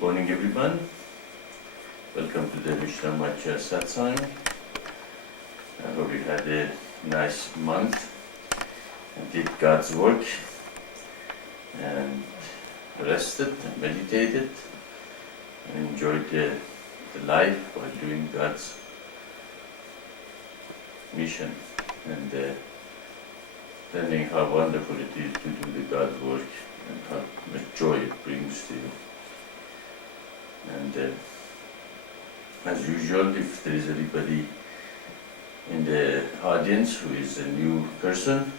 Good morning, everyone. Welcome to the Maitreya Satsang. I hope you had a nice month and did God's work and rested and meditated and enjoyed the life while doing God's mission and learning how wonderful it is to do the God's work and how much joy it brings to you. And as usual, if there is anybody in the audience who is a new person,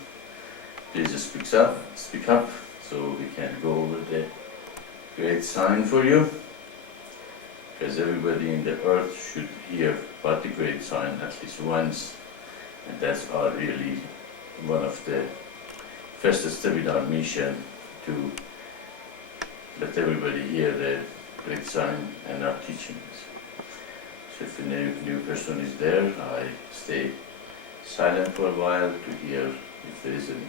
please speak up so we can go over the great sign for you, because everybody in the earth should hear about the great sign at least once, and that's our really one of the first step in our mission, to let everybody hear the great sign and our teachings. So if a new person is there, I stay silent for a while to hear if there is any.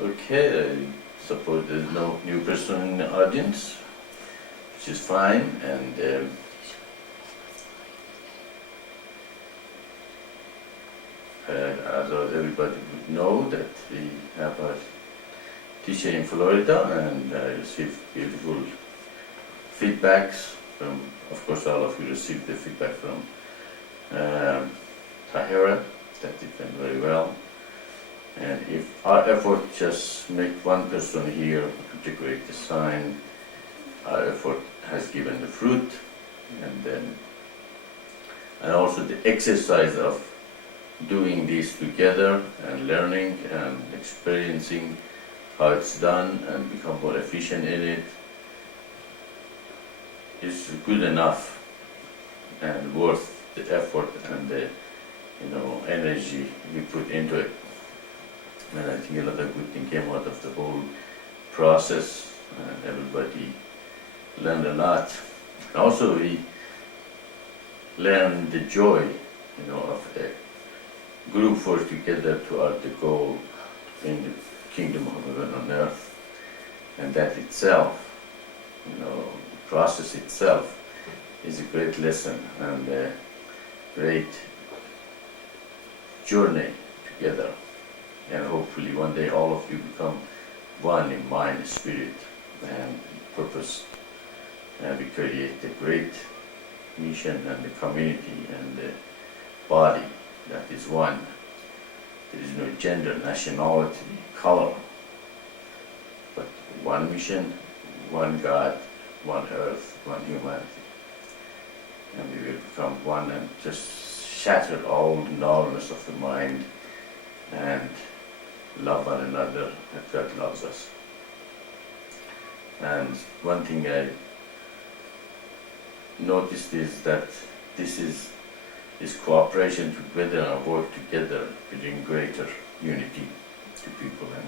Okay, I suppose there's no new person in the audience, which is fine, and as everybody would know, that we have a teacher in Florida, and I received beautiful feedbacks from, of course all of you received the feedback from Tahira, that it went very well. And if our effort just make one person here integrate the sign, our effort has given the fruit. And also the exercise of doing this together and learning and experiencing how it's done and become more efficient in it is good enough and worth the effort and the energy we put into it. And I think a lot of good things came out of the whole process, and everybody learned a lot. Also, we learned the joy, of the group work together toward the goal in the kingdom of heaven on earth, and that itself, the process itself, is a great lesson and a great journey together. And hopefully one day all of you become one in mind, spirit, and purpose, and we create the great mission and the community and the body that is one. There is no gender, nationality, color, but one mission, one God, one earth, one humanity. And we will become one and just shatter all the narrowness of the mind and love one another as God loves us. And one thing I noticed is that this cooperation together and work together bring greater unity to people and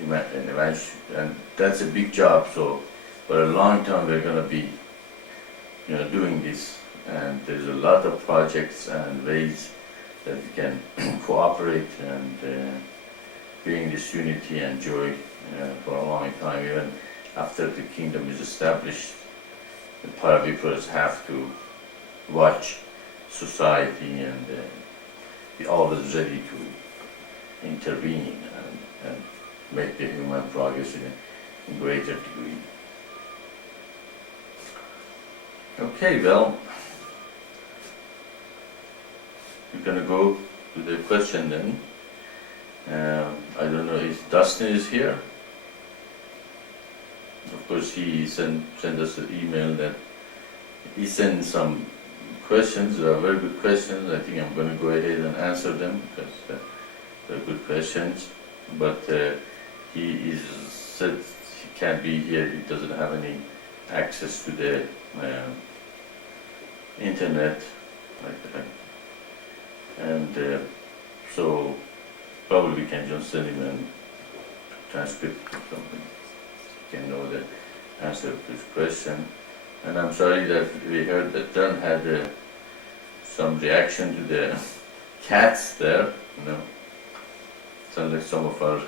humanity. And that's a big job. So for a long time we're going to be doing this, and there's a lot of projects and ways that we can cooperate and bring this unity and joy for a long time. Even after the kingdom is established, the Paraviparas have to watch society and be always ready to intervene and make the human progress in a greater degree. Okay, well, we're going to go to the question then. I don't know if Dustin is here. Of course, he sent us an email that he sent some questions. They are very good questions. I think I'm going to go ahead and answer them because they're good questions. But he said he can't be here. He doesn't have any access to the internet like that. And so probably we can just send him a transcript or something. He can know the answer to his question. And I'm sorry that we heard that John had some reaction to the cats there. Sounds like some of our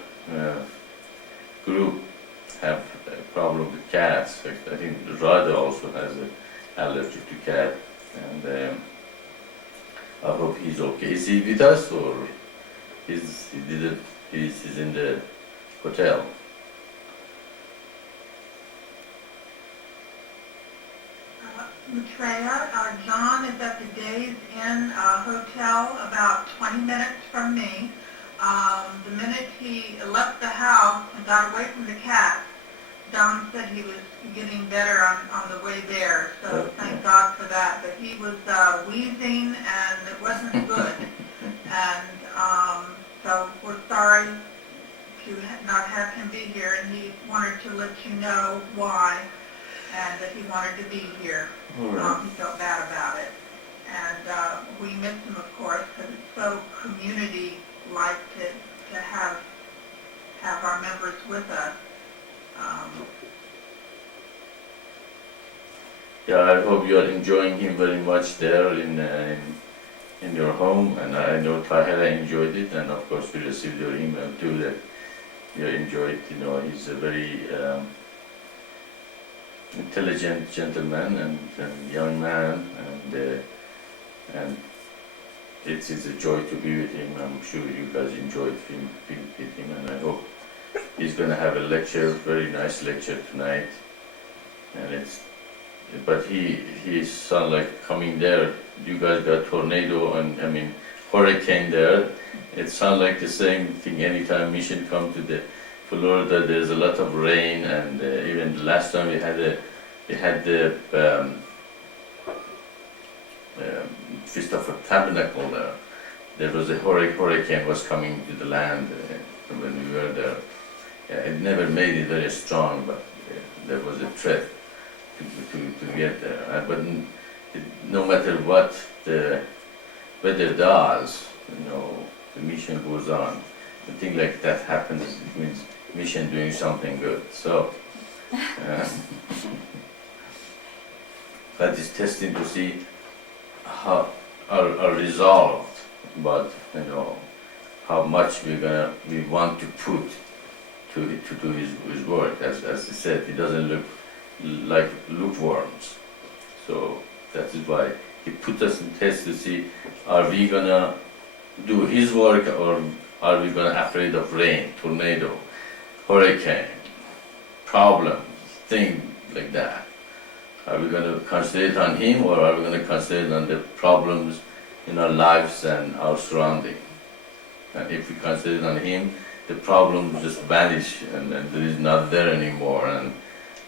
group have a problem with cats. I think Radha also has an allergy to cat, and I hope he's okay. Is he with us, or he's in the hotel? Maitreya, John is at the Days Inn Hotel, about 20 minutes from me. The minute he left the house and got away from the cat, Don said he was getting better on the way there, so thank God for that. But he was wheezing and it wasn't good. And so we're sorry to not have him be here, and he wanted to let you know why, and that he wanted to be here. Right. He felt bad about it. And we miss him, of course, because it's so community-like to have our members with us. Yeah, I hope you are enjoying him very much there in your home, and I know Tahira enjoyed it, and of course we received your email too that you enjoyed. He's a very intelligent gentleman and young man, and it's a joy to be with him. I'm sure you guys enjoyed being with him, and I hope he's going to have a lecture, very nice lecture tonight. And but he sound like coming there. You guys got tornado and hurricane there. It sounds like the same thing. Anytime mission come to the Florida, there's a lot of rain, and even the last time we had the Feast of a Tabernacle there. There was a hurricane was coming to the land when we were there. It never made it very strong, but there was a threat to get there. But no matter what the weather does, the mission goes on. A thing like that happens, it means mission doing something good. So that is testing to see how are resolved, but how much we want to put to do his work. As he said, he doesn't look like lukewarms. So that is why he put us in test to see, are we gonna do his work, or are we gonna afraid of rain, tornado, hurricane, problems, things like that? Are we gonna concentrate on him, or are we gonna concentrate on the problems in our lives and our surrounding? And if we concentrate on him, the problems just vanish, and there is not there anymore.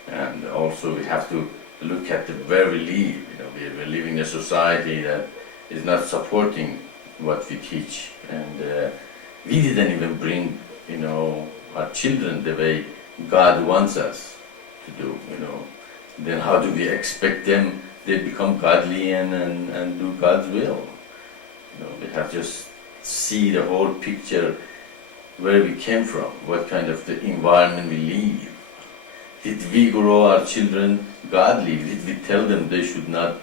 And also we have to look at where we live. We're living in a society that is not supporting what we teach, and we didn't even bring our children the way God wants us to do. Then how do we expect them they become godly and do God's will? We have to just see the whole picture, where we came from, what kind of the environment we live. Did we grow our children godly? Did we tell them they should not,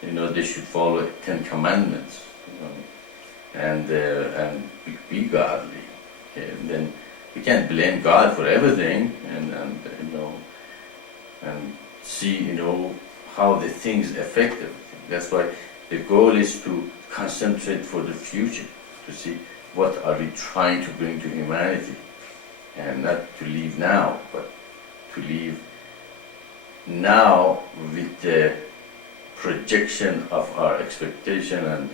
they should follow 10 Commandments, and be godly? Okay? And then we can't blame God for everything, and see, how the things affect everything. That's why the goal is to concentrate for the future, to see what are we trying to bring to humanity, and not to live now, but to live now with the projection of our expectation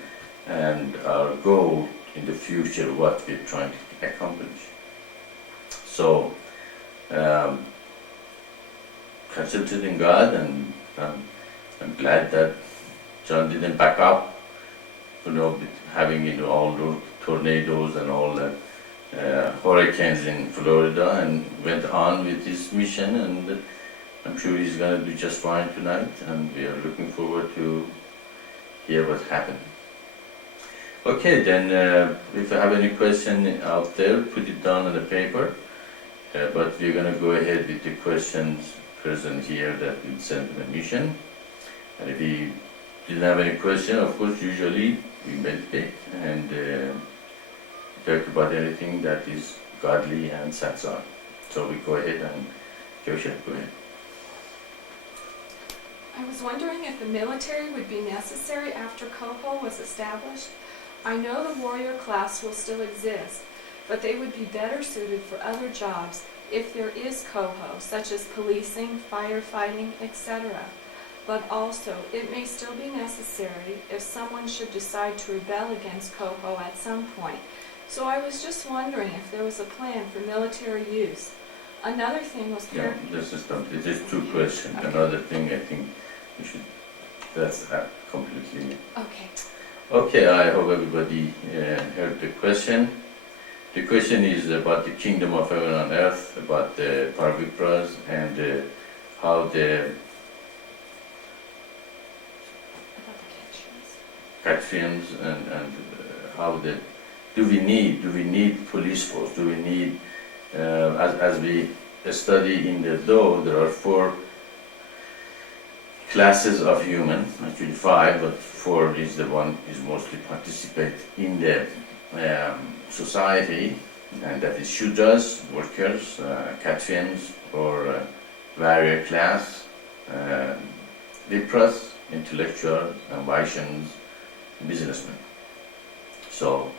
and our goal in the future, what we're trying to accomplish. So, concentrating God, and I'm glad that John didn't back up, with having all those tornadoes and all that hurricanes in Florida, and went on with his mission, I'm sure he's gonna do just fine tonight, and we are looking forward to hear what happened. Okay, then if you have any question out there, put it down on the paper. But we're gonna go ahead with the questions present here that we sent in the mission. And if we didn't have any question, of course, usually we meditate and talk about anything that is godly and satsang. So we go ahead and Josha, go ahead. I was wondering if the military would be necessary after Coho was established. I know the warrior class will still exist, but they would be better suited for other jobs if there is Coho, such as policing, firefighting, etc. But also, it may still be necessary if someone should decide to rebel against Coho at some point. So I was just wondering if there was a plan for military use. Another thing was... Yeah, this is two questions. Okay. Another thing I think we should, that's completely... Okay. Okay, I hope everybody heard the question. The question is about the kingdom of heaven on earth, about the Parvipras and how the Katrians and how the do we need police force? Do we need as we study in the Do, there are 4 classes of human, actually 5, but 4 is the one is mostly participate in the society, and that is Shudras, workers, Katrians or warrior class, Vipras, intellectual, and Vaishyas, businessmen. So,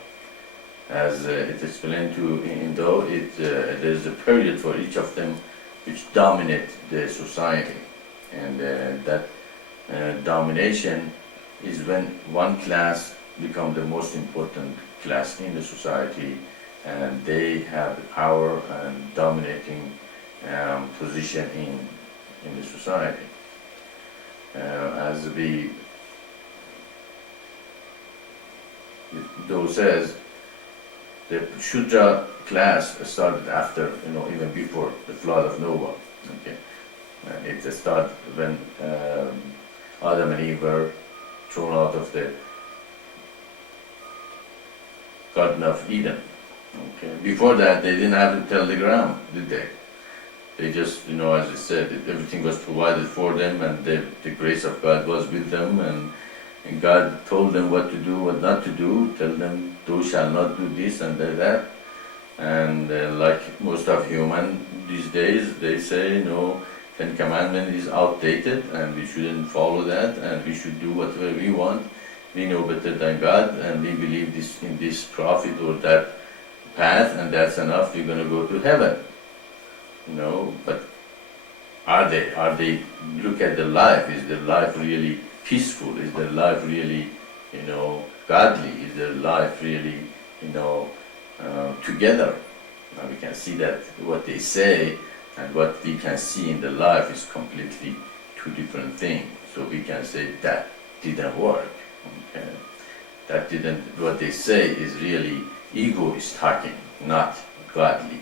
as it is explained to in Do, there is a period for each of them which dominate the society, and that domination is when one class become the most important class in the society, and they have the power and dominating position in the society. As the Do says, the Shudra class started after, even before the flood of Noah. Okay, it started when Adam and Eve were thrown out of the Garden of Eden. Okay, before that, they didn't have to till the ground, did they? They just, as I said, everything was provided for them, and the grace of God was with them, and God told them what to do, what not to do, tell them, thou shalt not do this and that. And like most of human these days, they say, no, 10 Commandments is outdated, and we shouldn't follow that, and we should do whatever we want. We know better than God, and we believe in this prophet or that path, and that's enough, we're going to go to heaven. But are they, look at the life, is their life really peaceful? Is their life really, godly? Is their life really, together? Now we can see that what they say and what we can see in the life is completely 2 different things. So we can say that didn't work. Okay? That didn't, what they say is really ego is talking, not godly,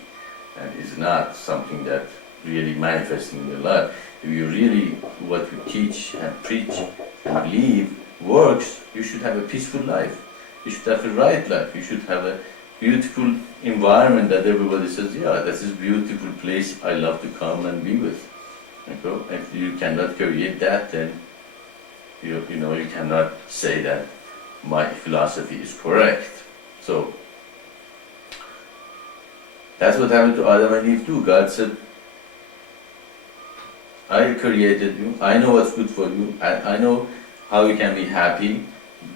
and is not something that really manifesting in the life. If you really, what you teach and preach and believe works, you should have a peaceful life. You should have a right life. You should have a beautiful environment that everybody says, yeah, this is a beautiful place I love to come and be with. Okay? If you cannot create that, then you cannot say that my philosophy is correct. So that's what happened to Adam and Eve too. God said, I created you, I know what's good for you, I know how you can be happy,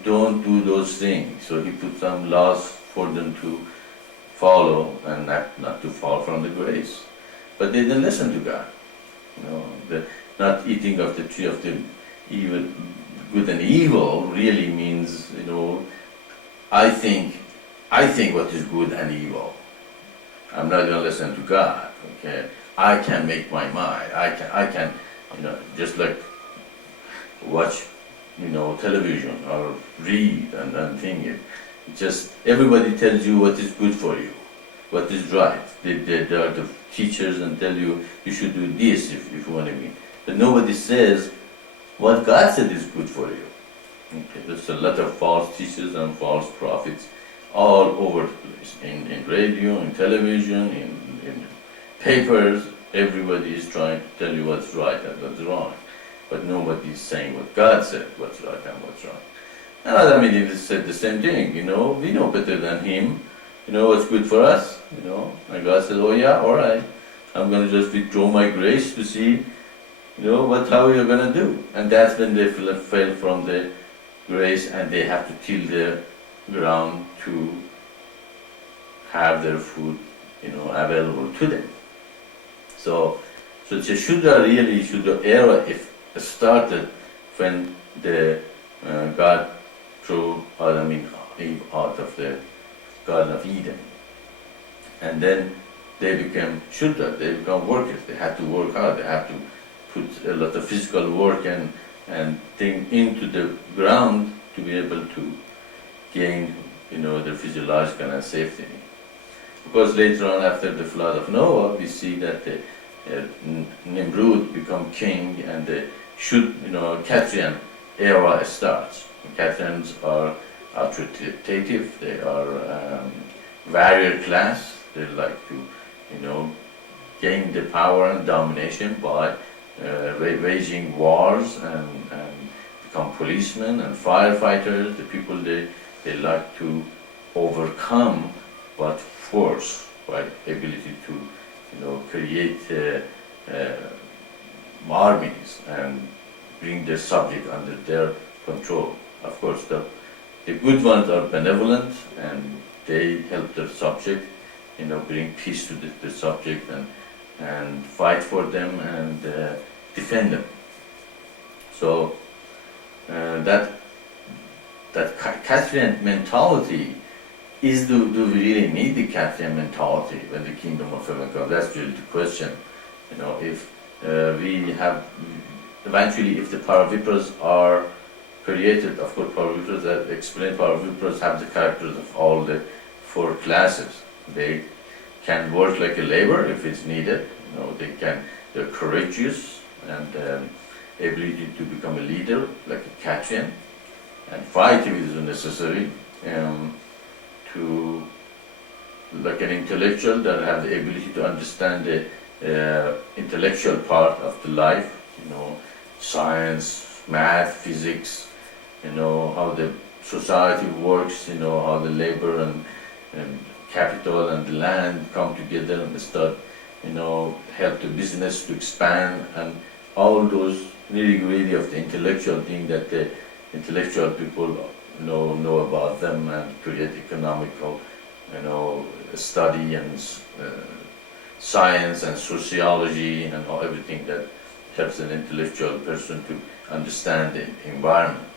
don't do those things. So he put some laws for them to follow and not to fall from the grace. But they didn't listen to God. The not eating of the tree of the evil, good and evil really means, I think what is good and evil. I'm not going to listen to God. Okay, I can make my mind. I can, just like watch, television or read and think it. Just everybody tells you what is good for you. what is right. They are the teachers and tell you should do this if you want to be. But nobody says what God said is good for you. Okay, there's a lot of false teachers and false prophets all over the place. In radio, in television, in papers, everybody is trying to tell you what's right and what's wrong. But nobody is saying what God said, what's right and what's wrong. And Adam and Eve said the same thing, we know better than him, what's good for us, And God said, oh yeah, alright, I'm going to just withdraw my grace to see, how you're going to do. And that's when they fell from the grace and they have to till the ground to have their food, available to them. So the Shuddha era started when the God threw Adam and Eve out of the Garden of Eden. And then they became Shuddha, they become workers. They had to work hard, they had to put a lot of physical work and thing into the ground to be able to gain, their physiological and safety. Because later on, after the flood of Noah, we see that Nimrod become king and the Catherian era starts. Catherians are authoritative, they are warrior class, they like to, gain the power and domination by waging wars and become policemen and firefighters. The people they like to overcome but force by ability to create armies and bring their subject under their control. Of course, the good ones are benevolent and they help their subject, bring peace to the subject and fight for them and defend them. So that Catherian mentality is, do we really need the Catherian mentality when the kingdom of heaven comes? That's really the question. If we have, eventually if the Paravipras are created, of course Paravipras, that explain Paravipras have the characters of all the 4 classes. They can work like a labor if it's needed, they're courageous and ability to become a leader like a Catherian and fight if it is necessary. To like an intellectual that have the ability to understand the intellectual part of the life, science, math, physics, how the society works, how the labor and capital and the land come together and start, help the business to expand and all those nitty-gritty of the intellectual thing that the intellectual people know about them and create economical, study and science and sociology and everything that helps an intellectual person to understand the environment.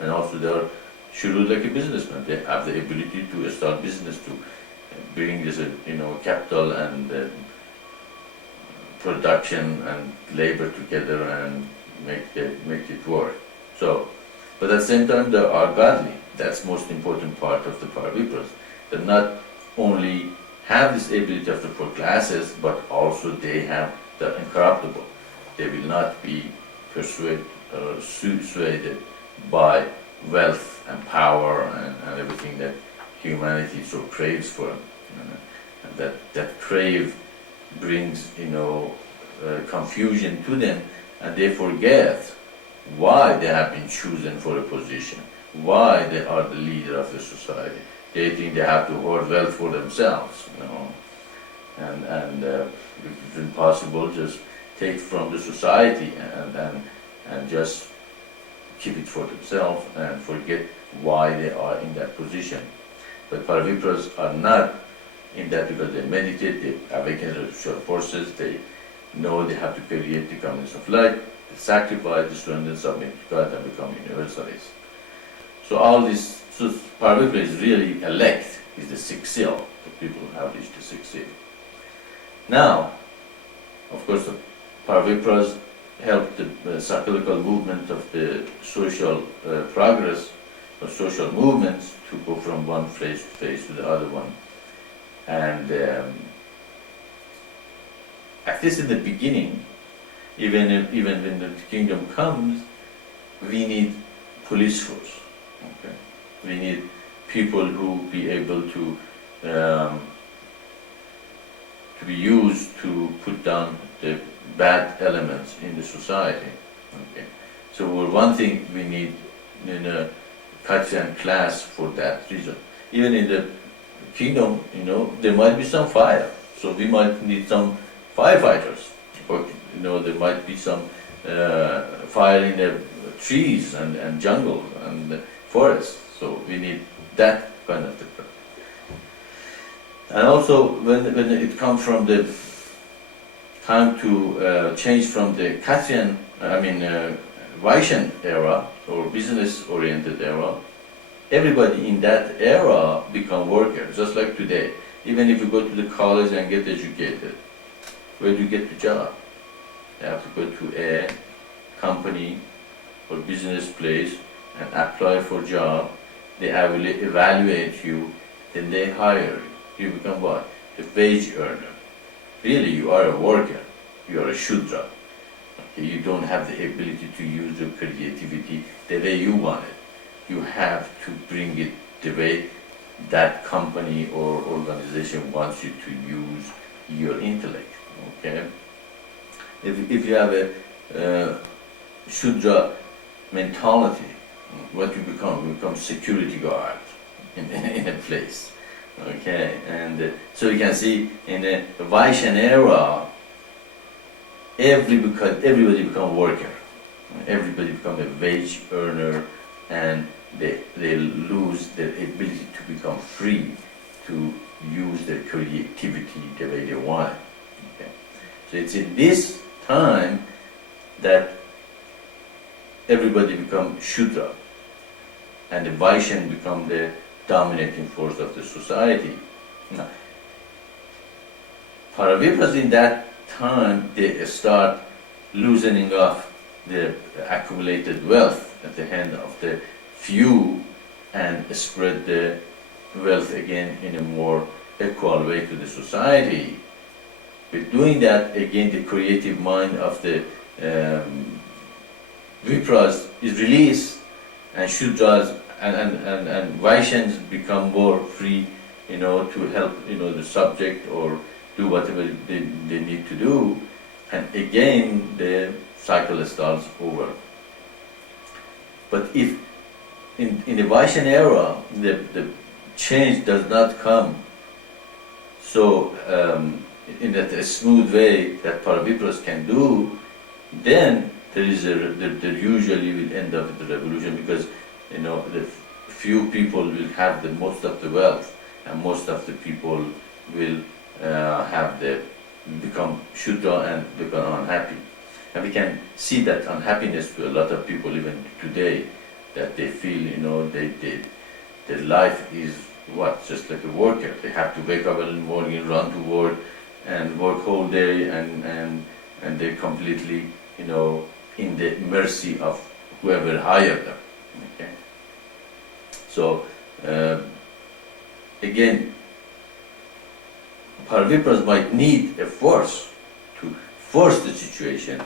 And also they are shrewd like a businessman. They have the ability to start business, to bring this, capital and production and labor together and make it work. So, but at the same time, they are godly. That's most important part of the Paravipras. They not only have this ability of the 4 classes, but also they're incorruptible. They will not be persuaded or swayed by wealth and power and everything that humanity so craves for. And that crave brings, confusion to them, and they forget why they have been chosen for a position, why they are the leader of the society. They think they have to hoard wealth for themselves, and if it's possible, just take from the society and just keep it for themselves and forget why they are in that position. But Paravipras are not in that because they meditate, they awaken the spiritual forces, they know they have to create the communities of light, they sacrifice, destroy and submit to God and become universalists. So all this, so Paravipra is really elect, is the 6th seal, the people who have reached the 6th seal. Now, of course, the Paravipras help the cyclical movement of the social progress or social movements to go from one phase to the other one. And at least in the beginning, even when the kingdom comes, we need police force. Okay? We need people who be able to be used to put down the bad elements in the society. Okay? So one thing we need in a Katian class for that reason. Even in the kingdom, there might be some fire, so we might need some firefighters. Or, there might be some fire in the trees and jungle and the forest. So we need that kind of people. And also, when it comes from the time to change from the Katian, Vaishyan era or business-oriented era, everybody in that era become workers, just like today. Even if you go to the college and get educated, where do you get the job? You have to go to a company or business place and apply for job. They evaluate you, then they hire you. You become what? A wage earner. Really, you are a worker. You are a Shudra. Okay? You don't have the ability to use your creativity the way you want it. You have to bring it the way that company or organization wants you to use your intellect. Okay? If you have a Shudra mentality, what you become? You become security guard in a place. Okay, and so you can see in the Vaishyan era, everybody become worker. Everybody become a wage earner, and they lose their ability to become free to use their creativity the way they want. Okay. So it's in this time that everybody become Shudra, and the Vaishyan become the dominating force of the society. Now, Paravipras in that time, they start loosening off the accumulated wealth at the hand of the few and spread the wealth again in a more equal way to the society. With doing that, again, the creative mind of the Vipras is released, and Shudras and Vaishyans become more free, to help, the subject or do whatever they need to do, and again the cycle starts over. But if in the Vaishyan era the change does not come so in that a smooth way that Paravipras can do, then there usually will end up with the revolution, because the few people will have the most of the wealth, and most of the people will become Shudra and become unhappy. And we can see that unhappiness to a lot of people even today, that they feel, their life is just like a worker. They have to wake up in the morning, run to work, and work whole day, and they're completely, in the mercy of whoever hired them. Okay. So again, Paravipras might need a force to force the situation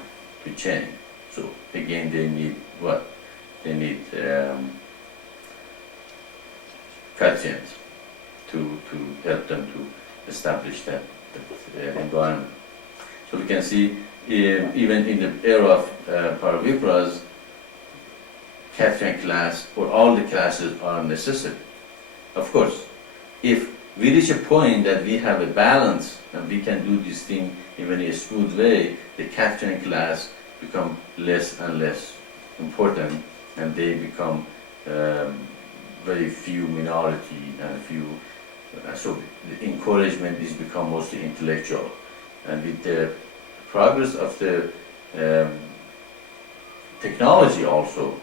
to change. So again, they need what? They need Katyans to help them to establish that environment. So we can see even in the era of Paravipras, Katyan class or all the classes are necessary. Of course, if we reach a point that we have a balance and we can do this thing even in a smooth way, the Katyan class become less and less important, and they become very few minority and few. So the encouragement is become mostly intellectual, and with the progress of the technology also,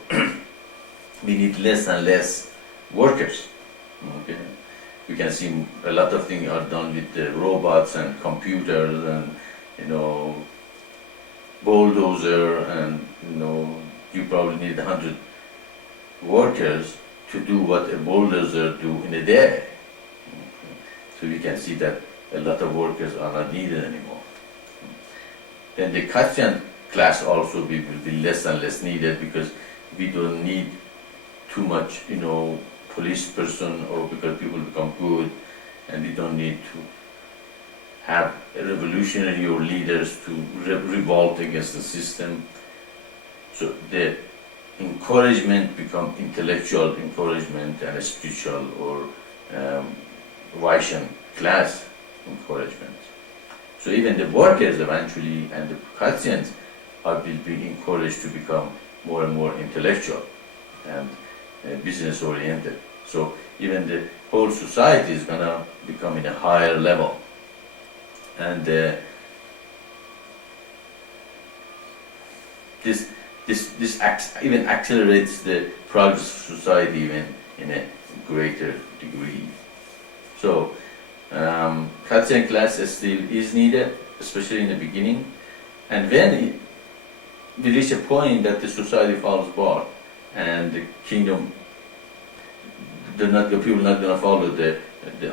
we need less and less workers. Okay, we can see a lot of things are done with the robots and computers and bulldozer, and you probably need 100 workers to do what a bulldozer do in a day. Okay. So we can see that a lot of workers are not needed anymore. Then the Katian class also will be less and less needed because we don't need too much, police person, or because people become good, and we don't need to have a revolutionary or leaders to revolt against the system. So the encouragement become intellectual encouragement and spiritual or Vaishyan class encouragement. So even the workers eventually and the Katyans will be encouraged to become more and more intellectual and business oriented. So even the whole society is gonna become in a higher level. And this even accelerates the progress of society even in a greater degree. So Katian class still is needed, especially in the beginning. And when we reach a point that the society falls apart and the kingdom, people are not going to follow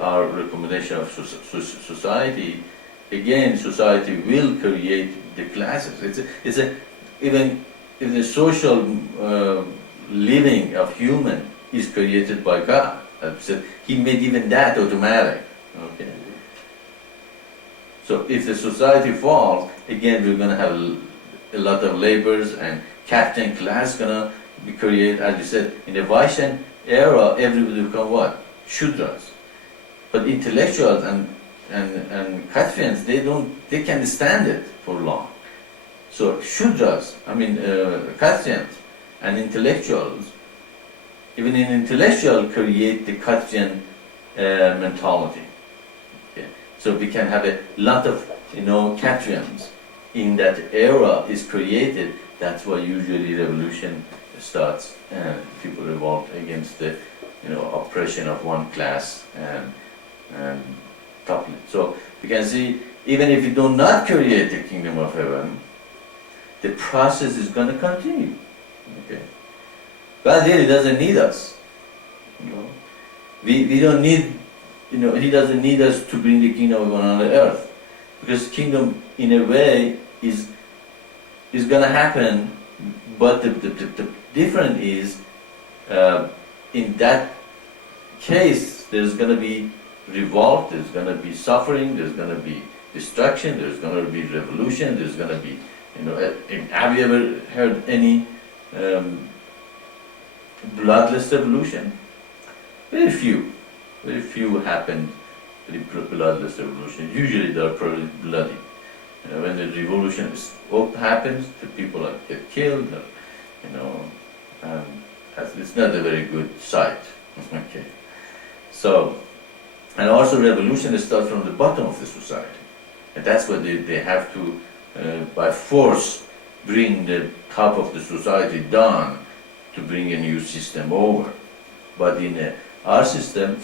our recommendation of society. Again, society will create the classes. Even if the social living of human is created by God, He made even that automatic. Okay. So if the society falls, again we're going to have a lot of laborers, and captain class going to be created. As you said, in the Vaishyan era, everybody become what? Shudras. But intellectuals and Katyans, they can stand it for long. So Shudras, Katyans and intellectuals, even in intellectual create the Katyan mentality. Okay. So we can have a lot of, Katyans in that era is created. That's why usually revolution starts and people revolt against the, oppression of one class and topple it. So we can see, even if you do not create the kingdom of heaven, the process is going to continue. Okay. God really doesn't need us. We don't need, He doesn't need us to bring the kingdom of heaven on the earth, because kingdom in a way is going to happen. But the difference is, in that case, there's going to be revolt, there's going to be suffering, there's going to be destruction, there's going to be revolution, there's going to be, have you ever heard any bloodless revolution? Very few happen, very bloodless revolution. Usually they are probably bloody. When the revolution happens, the people get killed, and it's not a very good sight. Okay. So, and also revolution starts from the bottom of the society. And that's what they have to, by force, bring the top of the society down to bring a new system over. But in our system,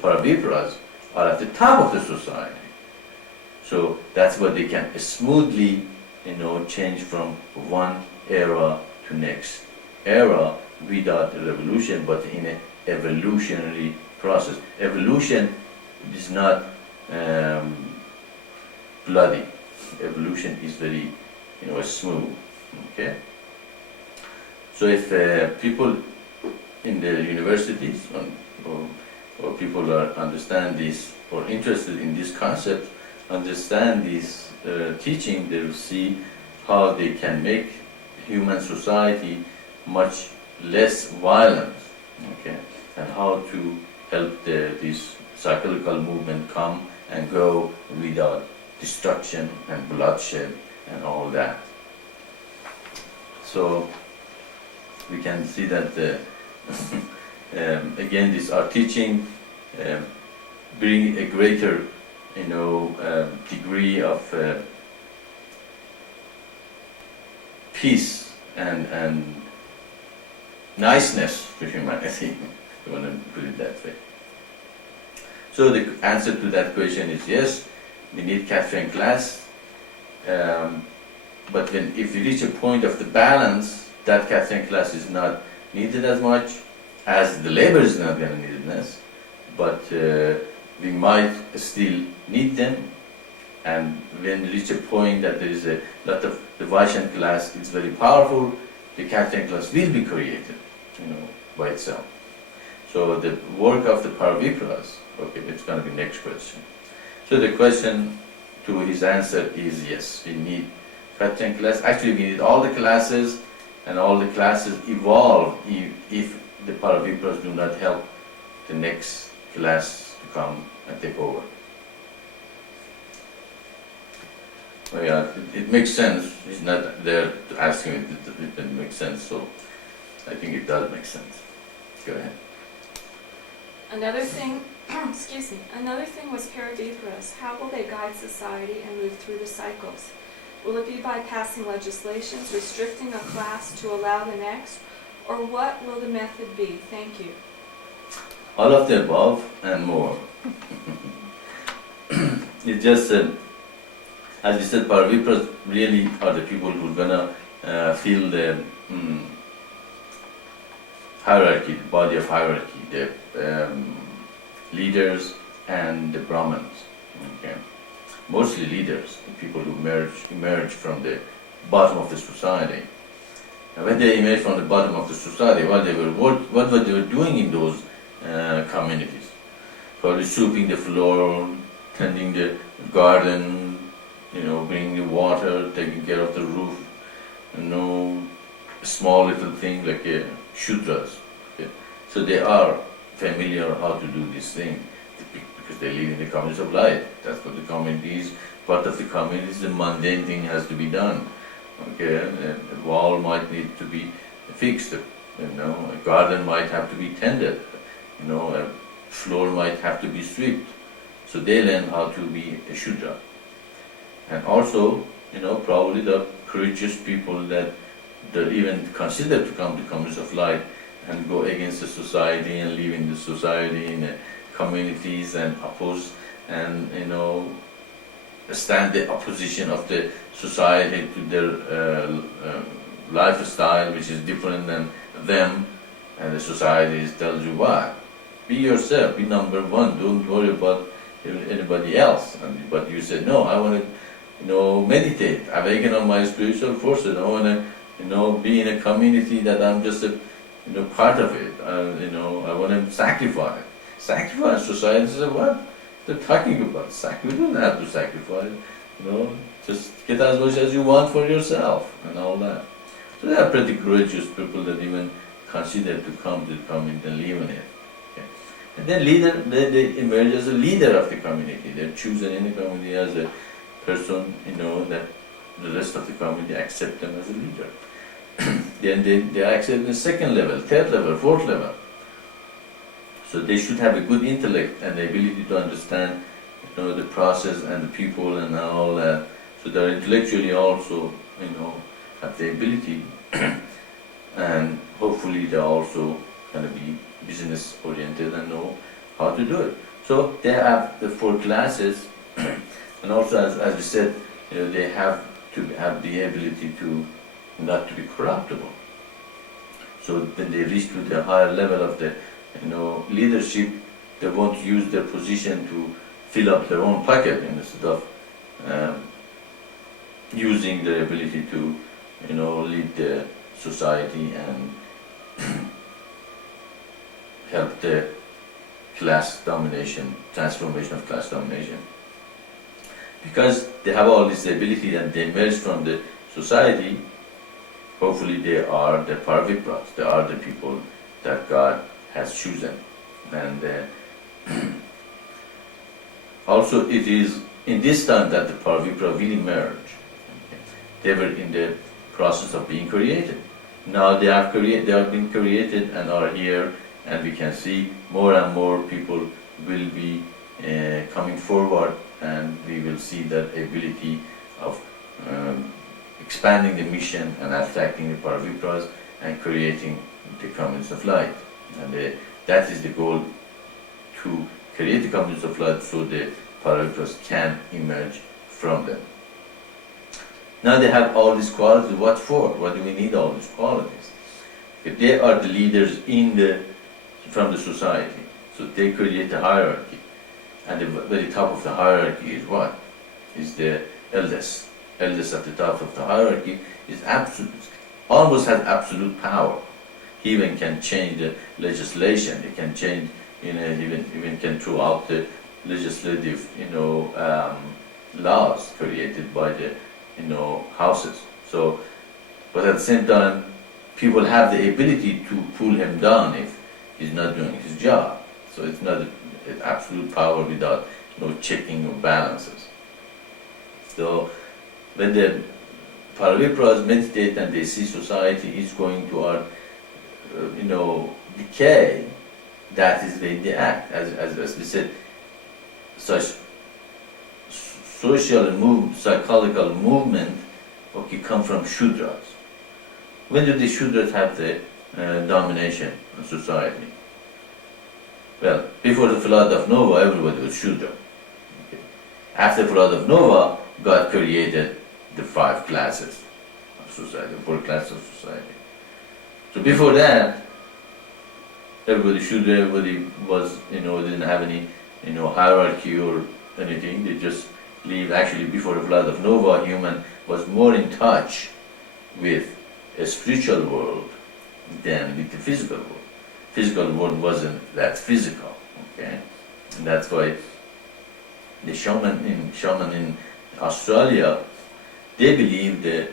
Parabipras are at the top of the society. So that's why they can smoothly, change from one era to next era without a revolution, but in an evolutionary process. Evolution is not bloody. Evolution is very, smooth. Okay. So if people in the universities or people understand this or interested in this concept, understand this teaching, they will see how they can make human society much less violent, okay, and how to help this cyclical movement come and go without destruction and bloodshed and all that. So we can see that again, this our teaching bring a greater, degree of peace and niceness to humanity. I want to put it that way. So the answer to that question is yes, we need Catherine class, but if we reach a point of the balance, that Catherine class is not needed as much as the labor is not going to need it, but we might still need them, and when we reach a point that there is a lot of the Vaishyan class, it's very powerful, the Katyan class will be created, by itself. So the work of the Paravipras, okay, it's going to be next question. So the question to his answer is yes, we need Katyan class. Actually, we need all the classes, and all the classes evolve if the Paravipras do not help the next class to come and take over. Well, yeah, it makes sense. He's not there to ask him if it didn't make sense, so I think it does make sense. Go ahead. Another thing, another thing was Paravipras. How will they guide society and move through the cycles? Will it be by passing legislations restricting a class to allow the next, or what will the method be? Thank you. All of the above and more. It's just, as you said, Paravipras really are the people who are gonna feel the hierarchy, the body of hierarchy, the leaders and the Brahmins. Okay. Mostly leaders, the people who emerge from the bottom of the society. And when they emerge from the bottom of the society, what were they doing in those communities? Probably sweeping the floor, tending the garden, bringing the water, taking care of the roof, small little thing like Shudras. Okay. So they are familiar how to do this thing because they live in the communities of light. That's what the community is. Part of the community is the mundane thing has to be done. Okay, a wall might need to be fixed. A garden might have to be tended. A floor might have to be swept. So they learn how to be a Shudra. And also, probably the courageous people that even consider to come to communities of light and go against the society and live in the society, in the communities and oppose and, stand the opposition of the society to their lifestyle, which is different than them, and the society tells you what? Be yourself, be number one, don't worry about anybody else. But you said, no, I want to, meditate, awaken on my spiritual forces. I want to, be in a community that I'm just a, part of it. I want to sacrifice. Sacrifice society. Says what? They're talking about we don't have to sacrifice. Just get as much as you want for yourself and all that. So they are pretty courageous people that even consider to come to the community and live in it. Okay. And then they emerge as a leader of the community. They're chosen in the community as a person, that the rest of the community accept them as a leader. Then they are accepted in the second level, third level, fourth level. So they should have a good intellect and the ability to understand, the process and the people and all that. So they're intellectually also, have the ability, and hopefully they're also going to be business oriented and know how to do it. So they have the 4 classes, and also as we said, they have to have the ability to not to be corruptible. So when they reach to the higher level of the leadership, they won't use their position to fill up their own pocket instead of using their ability to lead the society and help the class domination, transformation of class domination. Because they have all this ability and they emerge from the society, hopefully they are the Paravipras, they are the people that God has chosen. And also it is in this time that the Paravipra will emerge. Okay. They were in the process of being created. Now they have been created and are here, and we can see more and more people will be coming forward, and we will see that ability of expanding the mission and attracting the Paravipras and creating the communities of light. And that is the goal, to create the communities of light so the Paravipras can emerge from them. Now they have all these qualities. What for? Why do we need all these qualities? If they are the leaders from the society, so they create a hierarchy. And the very top of the hierarchy is what? Is the eldest. Eldest at the top of the hierarchy is absolute, almost has absolute power. He even can change the legislation. He can change, even can throw out the legislative, laws created by the, houses. So, but at the same time, people have the ability to pull him down if he's not doing his job. So it's not an absolute power without checking or balances. So when the Paravipras meditate and they see society is going toward, decay, that is when they act. As we said, such social and psychological movement, come from Shudras. When do the Shudras have the domination of society? Well, before the flood of Noah, everybody was Shudra. Okay. After the flood of Noah, God created the 5 classes of society, 4 classes of society. So before that, everybody Shudra, everybody was, didn't have any, hierarchy or anything. They just lived. Actually, before the flood of Noah, human was more in touch with a spiritual world than with the physical world. Physical world wasn't that physical, okay? And that's why the shaman in Australia, they believe the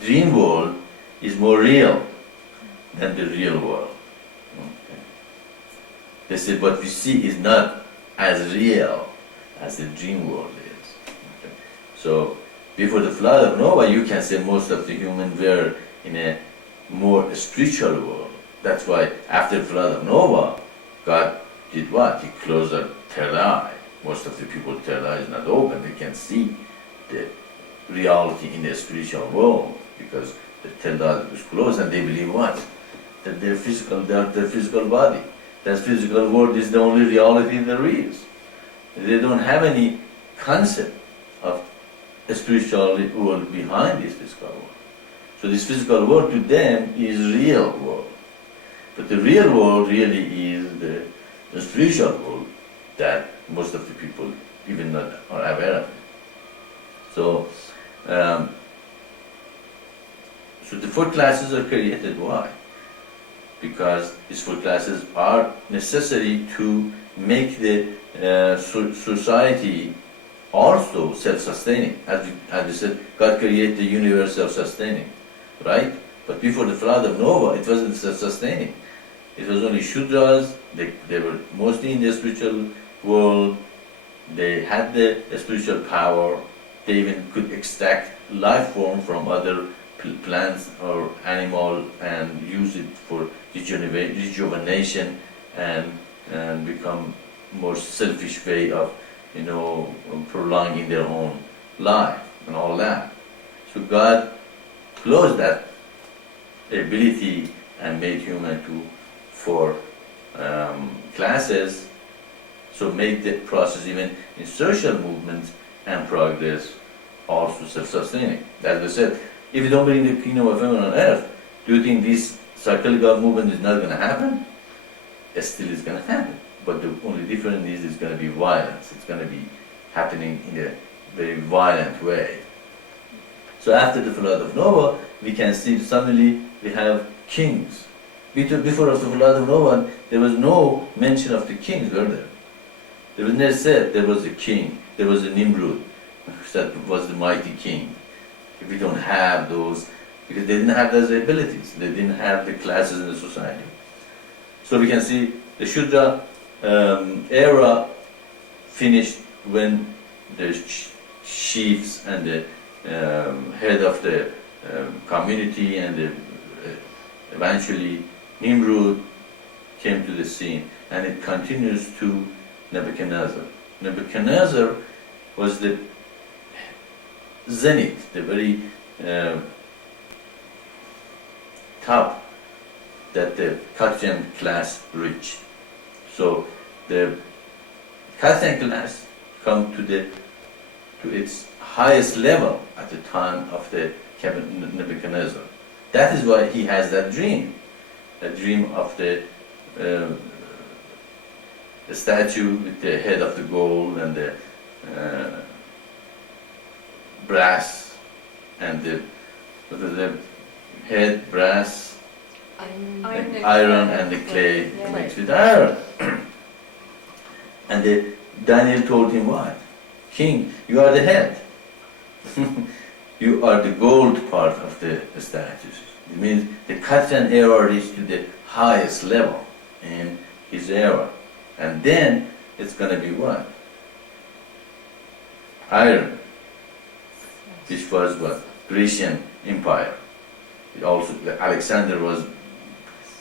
dream world is more real than the real world. Okay? They said what we see is not as real as the dream world is. Okay? So before the flood of Noah, you can say most of the humans were in a more spiritual world. That's why after the flood of Noah, God did what? He closed their third eye. Most of the people's third eye is not open. They can see the reality in the spiritual world because the third eye was closed, and they believe what? That their physical body. That physical world is the only reality there is. They don't have any concept of a spiritual world behind this physical world. So this physical world to them is real world. But the real world really is the spiritual world that most of the people even not are aware of it. So, so the 4 classes are created. Why? Because these 4 classes are necessary to make the society also self-sustaining. As we said, God created the universe self-sustaining, right? But before the flood of Noah, it wasn't self-sustaining. It was only Shudras. They were mostly in the spiritual world. They had the spiritual power. They even could extract life form from other plants or animal and use it for rejuvenation and become more selfish way of prolonging their own life and all that. So God closed that ability and made human to 4 classes, so make the process even in social movements and progress also self-sustaining. As I said, if you don't bring the kingdom of heaven on earth, do you think this cyclical movement is not going to happen? It still is going to happen. But the only difference is it's going to be violence. It's going to be happening in a very violent way. So after the flood of Noah, we can see suddenly we have kings. Before the flood of Noah, there was no mention of the kings, were there? There was never said there was a king. There was a Nimrod that was the mighty king. If we don't have those, because they didn't have those abilities. They didn't have the classes in the society. So we can see the Shudra era finished when the chiefs and the head of the community and eventually Nimrod came to the scene, and it continues to Nebuchadnezzar. Nebuchadnezzar was the zenith, the very top that the Katian class reached. So the Katian class come to its highest level at the time of the Nebuchadnezzar. That is why he has that dream of the statue with the head of the gold and the brass and the head brass, iron and the clay mixed with iron. And Daniel told him what? King, you are the head. You are the gold part of the statues. It means the Khatran era reached to the highest level in his era. And then it's going to be what? Iron, which was what? Grecian Empire. It also, Alexander was,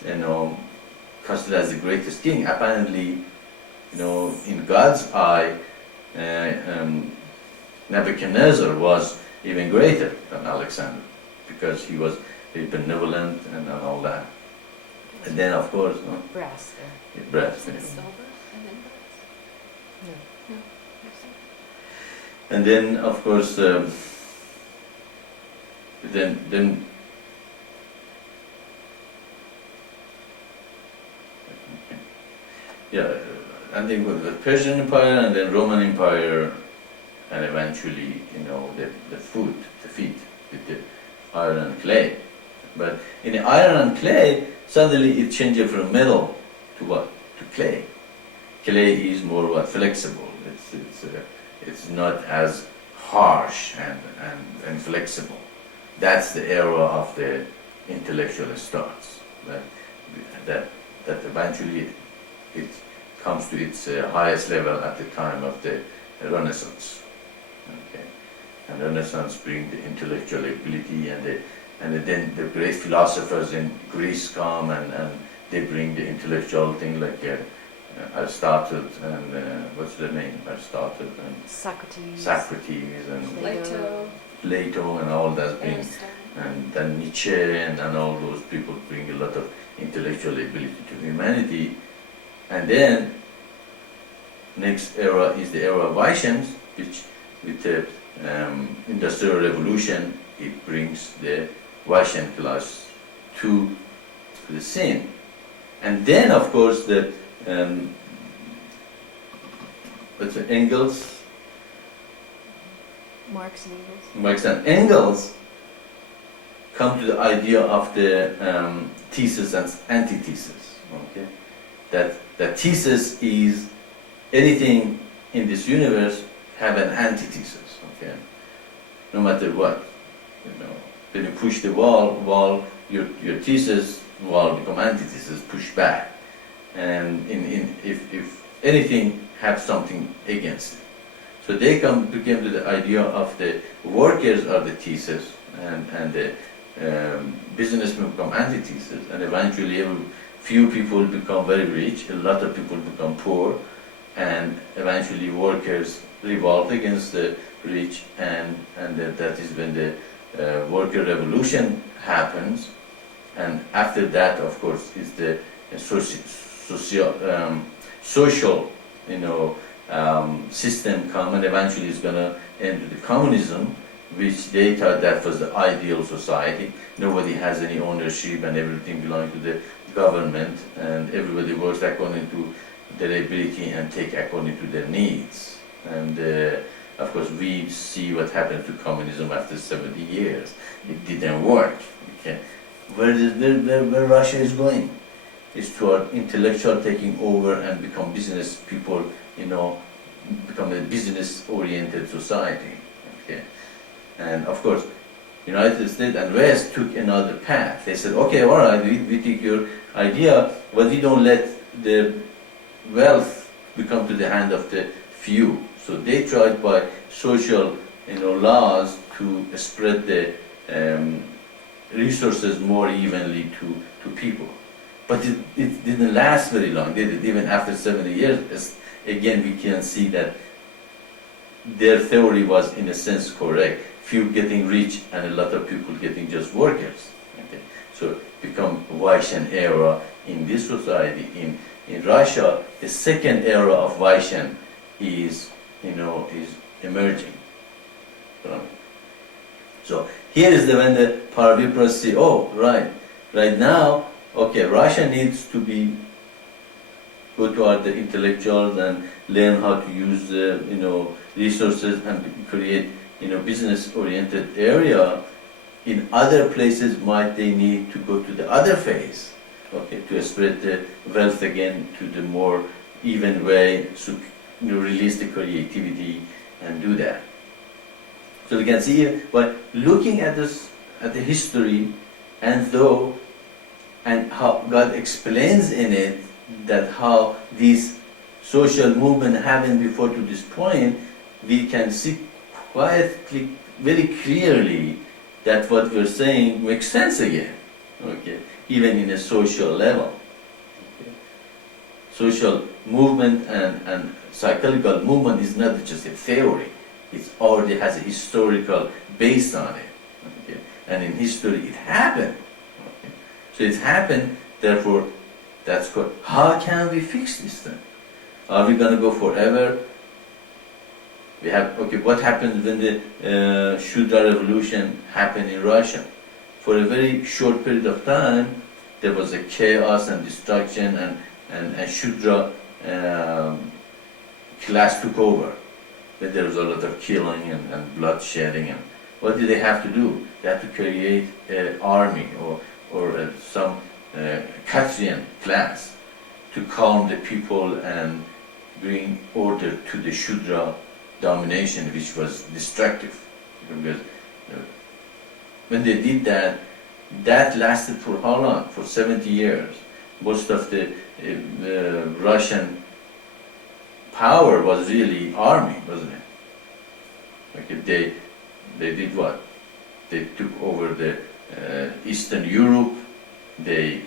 considered as the greatest king. Apparently, in God's eye, Nebuchadnezzar was even greater than Alexander because he was very benevolent and all that. And then, of course, Brass there. brass. Silver and then brass. No. And then, of course, then yeah, and then the Persian Empire and then Roman Empire, and eventually, the feet with the iron and clay. But in the iron and clay, suddenly it changed from metal to what? To clay. Clay is more what? Flexible. It's not as harsh and flexible. That's the era of the intellectual starts. That eventually it comes to its highest level at the time of the Renaissance. Okay, and Renaissance brings the intellectual ability, and then the great philosophers in Greece come and they bring the intellectual thing like Aristotle and what's their name? Aristotle and Socrates and Plato and all that bring, and then Nietzsche and all those people bring a lot of intellectual ability to humanity. And then next era is the era of Vaishyans, which with the Industrial Revolution, it brings the Vaishyan class to the scene. And then, of course, the Engels, Marx and Engels come to the idea of the thesis and antithesis. Okay, that thesis is anything in this universe have an antithesis. Okay, no matter what, when you push the wall, your thesis wall become antithesis, push back, and if anything have something against it. So they became to the idea of the workers are the thesis, and the businessmen become antithesis, and eventually few people become very rich, a lot of people become poor, and eventually workers revolt against the rich, and that is when the worker revolution happens. And after that, of course, is the social, system come, and eventually it's going to end with the communism, which they thought that was the ideal society. Nobody has any ownership, and everything belongs to the government, and everybody works according to their ability and take according to their needs. And of course, we see what happened to communism after 70 years. It didn't work. Okay. Where Russia is going is toward intellectual taking over and become business people, become a business-oriented society. Okay. And of course, United States and West took another path. They said, okay, all right, we take your idea, but we don't let the wealth become to the hand of the few. So they tried by social, laws to spread the resources more evenly to people. But it didn't last very long, did it? Even after 70 years, again, we can see that their theory was, in a sense, correct. Few getting rich and a lot of people getting just workers. Okay? So become Vaishyan era in this society. In Russia, the second era of Vaishyan is emerging. So here is when the Parvipras say, oh, right now, okay, Russia needs to be go to other intellectuals and learn how to use the resources and create business-oriented area. In other places, might they need to go to the other phase, okay, to spread the wealth again to the more even way, so release the creativity and do that. So you can see by looking at this, at the history, and how God explains in it that how these social movement happened before to this point, we can see quietly, very clearly, that what we're saying makes sense again, okay, even in a social level. Okay. Social movement and psychological movement is not just a theory, it already has a historical base on it, okay, and in history it happened. Okay. So it happened, therefore, that's good. How can we fix this thing? Are we going to go forever? We have, okay, what happened when the Shudra revolution happened in Russia? For a very short period of time, there was a chaos and destruction, and Shudra class took over. But there was a lot of killing and bloodshedding. And what did they have to do? They had to create an army or some Castrian class to calm the people and bring order to the Shudra domination, which was destructive. Because when they did that, that lasted for how long? For 70 years. Most of the Russian power was really army, wasn't it? Okay, they did what? They took over the Eastern Europe. They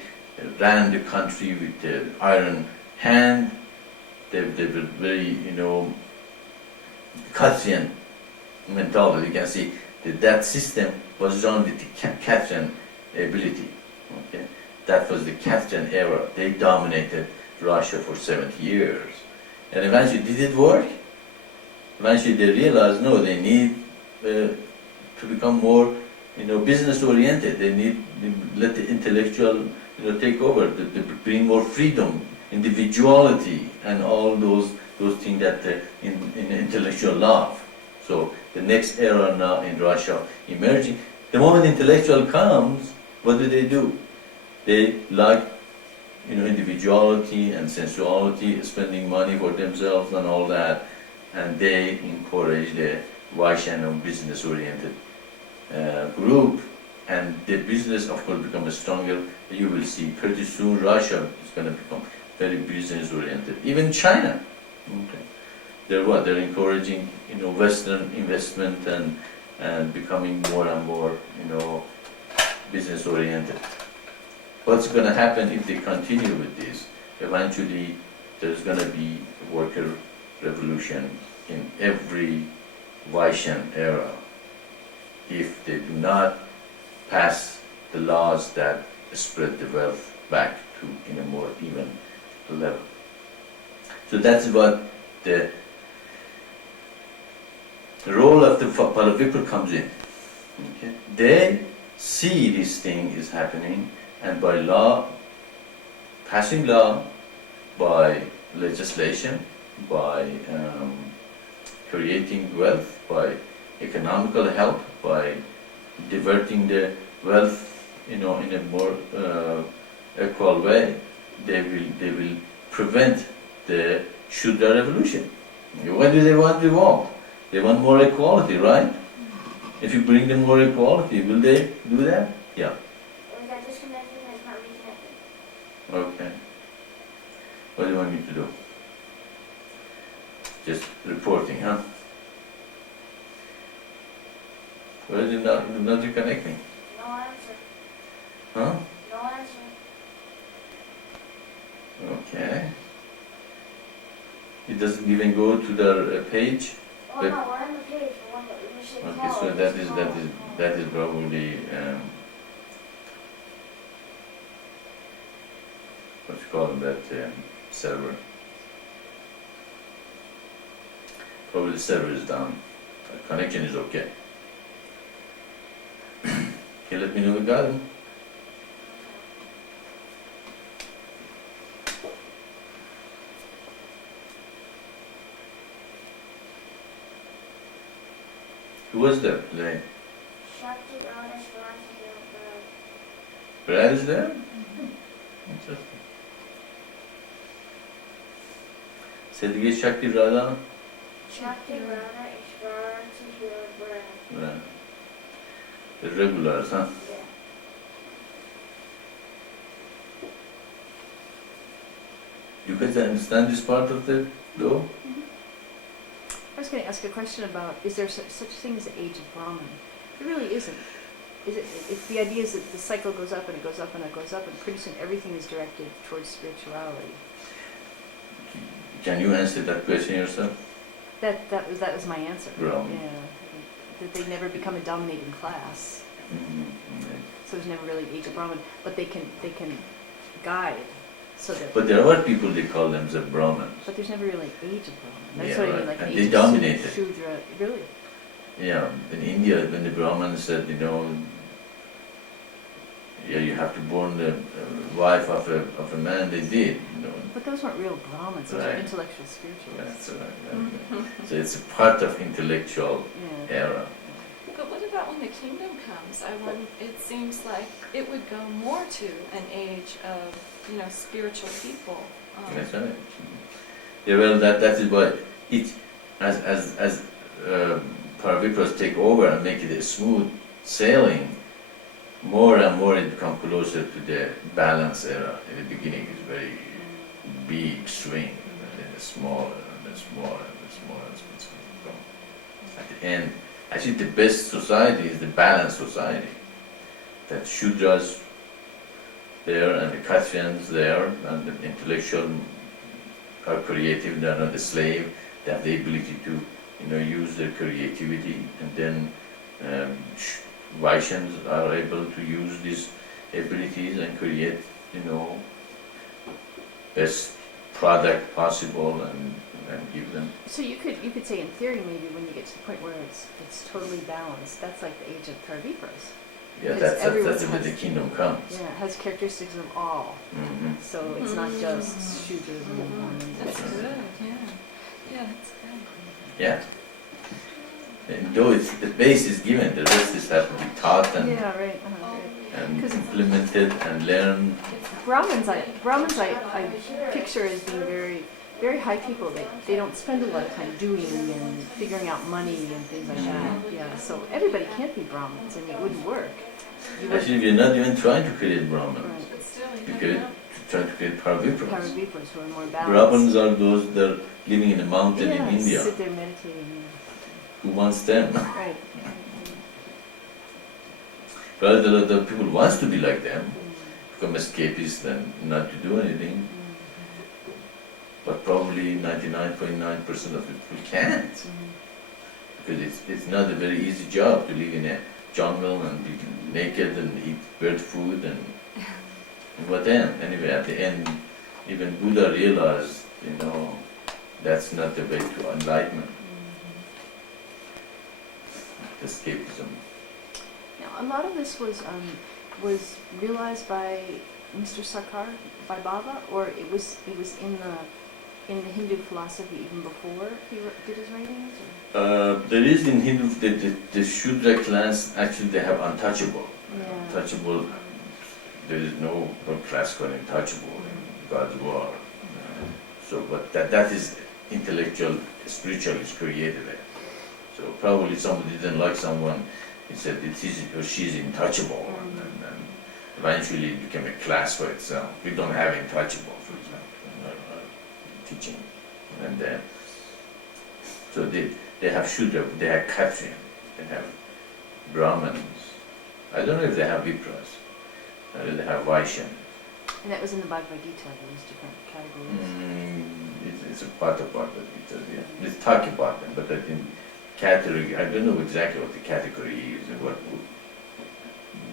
ran the country with the iron hand. They were very, Castrian mentality. You can see that system was run with the Castrian ability. Okay, that was the Castrian era. They dominated Russia for 70 years, and eventually, did it work? Eventually, they realized no, they need to become more, business oriented. They need to let the intellectual, take over. They bring more freedom, individuality, and all those things that in intellectual love. So the next era now in Russia emerging. The moment intellectual comes, what do? They like, individuality and sensuality, spending money for themselves and all that, and they encourage the Vaishnava business-oriented group, and the business, of course, becomes stronger. You will see pretty soon Russia is going to become very business-oriented. Even China. Okay. They're encouraging, Western investment and becoming more and more, business-oriented. What's going to happen if they continue with this? Eventually, there's going to be a worker revolution in every Vaishyan era if they do not pass the laws that spread the wealth back to in a more even level. So that's what the role of the Paravipra comes in. Okay? They see this thing is happening, and by law, passing law, by legislation, by creating wealth, by economical help, by diverting the wealth, in a more equal way, they will prevent the Shudra revolution. What do they want to evolve? They want more equality, right? If you bring them more equality, will they do that? Yeah. Was that disconnected? That's not reconnected. Okay. What do you want me to do? Just reporting, huh? Why is it not reconnecting? No answer. Huh? No answer. Okay. It doesn't even go to their page. Oh But- no, we're on the page. We're on the, we should Okay, call. so We that should is call. probably what you call that server. Probably the server is down. Connection is okay. Okay, let me know we got it. Who was there today? Shakti Radha Shivati Brad is there? Interesting. Say it again, Shakti Radha? Shakti Radha Shivati Brad. Right. The regulars, huh? Yeah. You guys understand this part of the law? I was going to ask a question about, is there such thing as the age of Brahman? There really isn't. Is it? If the idea is that the cycle goes up and it goes up and it goes up, and pretty soon everything is directed towards spirituality. Can you answer that question yourself? That was my answer. Brahman. Yeah, that they never become a dominating class. So there's never really age of Brahman, but they can guide so that. But there are people, they call them the Brahmins. But there's never really age of Brahman. That's Yeah, what I right. mean, like And age they of dominated. Shudra. Really? Yeah, in India, when the Brahmins said, yeah, you have to born the wife of a man, they did, But those weren't real Brahmins. Those Right. are intellectual spiritualists. That's right. So it's a part of intellectual Yeah. era. But what about when the kingdom comes? It seems like it would go more to an age of, spiritual people. That's right. Yeah, well, that is why as Parvipras take over and make it a smooth sailing, more and more it becomes closer to the balance era. In the beginning, it's very big swing, and then it's smaller and then smaller and then smaller and smaller. At the end, actually, the best society is the balanced society. That Shudras there and the Kshatriyas there, and the intellectual are creative, they are not a slave, they have the ability to use their creativity, and then Vaishyas are able to use these abilities and create, best product possible and give them. So you could say in theory maybe when you get to the point where it's totally balanced, that's like the age of Parvipras. Yeah, Because everyone that's where the has- kingdom comes. Yeah, it has characteristics of all. Hmm. So it's not just Shudras and Brahmins. That's good, yeah. Yeah, that's good. Yeah. And though the base is given, the rest is have to be taught and, Yeah, right. Right. and 'Cause- implemented and learned. Brahmins I picture as being very, very high people. They don't spend a lot of time doing and figuring out money and things like that. Yeah, so everybody can't be Brahmins. I mean, it wouldn't work. You wouldn't- Actually, we're not even trying to create Brahmins. Right. But still, you We never create, know. trying to create Parvipras. Parvipras who are more balanced. Brahmins are those that are living in a mountain Yeah, in India. sit there meditating. Who wants them? Yeah. Right. But a lot of people wants to be like them, become escapists and not to do anything. But probably 99.9% of people can't, because it's not a very easy job to live in a jungle and be naked and eat bird food and but then anyway at the end even Buddha realized that's not the way to enlightenment. Escapism. Now, a lot of this was realized by Mr. Sarkar, by Baba, or it was in the Hindu philosophy even before he did his writings? There is in Hindu the Shudra class, actually they have untouchable. Yeah. Untouchable, there is no class called untouchable in God's law. But that is intellectual, spiritual is created there. So probably somebody didn't like someone, he said it is or she's untouchable, and eventually it became a class for itself. We don't have untouchable, for example, in our teaching. And so they have Shudra, they have Kshatriya, they have Brahmins. I don't know if they have Vipras, they have Vaishyas. And that was in the Bhagavad Gita, those different categories. It's a part of Bhagavad Gita, yeah. Let's talk about them, but I think category, I don't know exactly what the category is and what,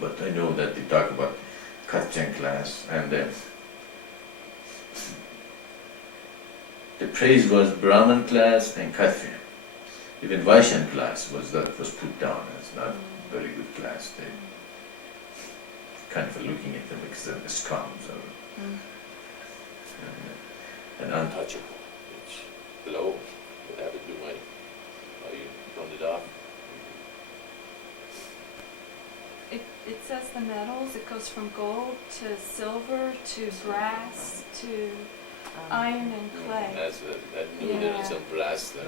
but I know that they talk about Kshatriya class, and the praise was Brahman class and Kshatriya. Even Vaishyan class was put down as not very good class. They kind of looking at them as scums or and untouchable, which below would have to do my, you round it off. it says the metals, it goes from gold to silver to brass to iron and clay. I knew there was Yeah. some brass there.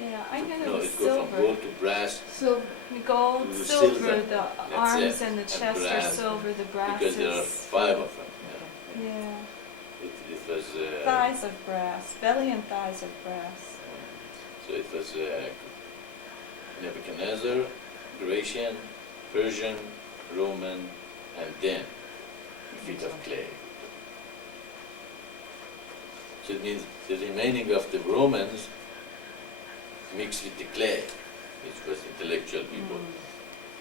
Yeah, I knew there No, was it goes from silver. gold to brass So, Gold, to silver, silver. the That's arms it. and the And chest are brass. silver, the brass because there are is... 5 of them. Yeah, It was thighs of brass, belly and thighs of brass. so it was Nebuchadnezzar, Grecian, Persian, Roman, and then feet of clay. So it means the remaining of the Romans mixed with the clay, which was intellectual people.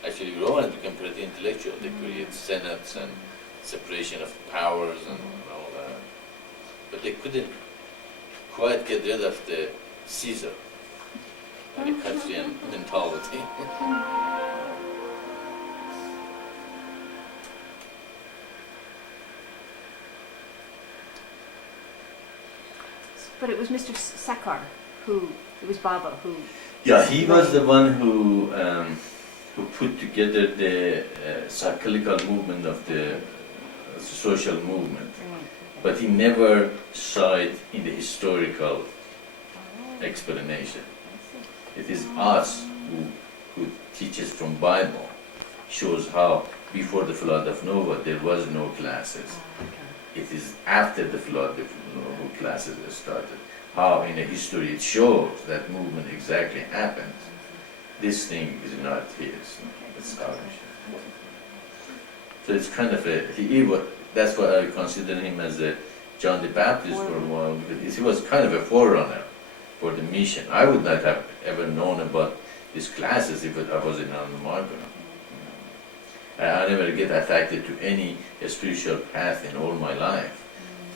Actually, Romans became pretty intellectual. They created senates and separation of powers and all that. But they couldn't quite get rid of the Caesar and the Carthaginian mentality. but it was Mr. Sakar who, it was Baba who, Yeah, he was the one who put together the cyclical movement of the social movement. But he never saw it in the historical explanation. It is us who teaches from Bible, shows how before the flood of Noah there was no classes. It is after the flood the classes started. How in the history it shows that movement exactly happened. This thing is not his, it's ours. So it's kind of that's why I consider him as a John the Baptist for a while, because he was kind of a forerunner for the mission. I would not have ever known about these classes if I wasn't on the market. I never get attracted to any spiritual path in all my life.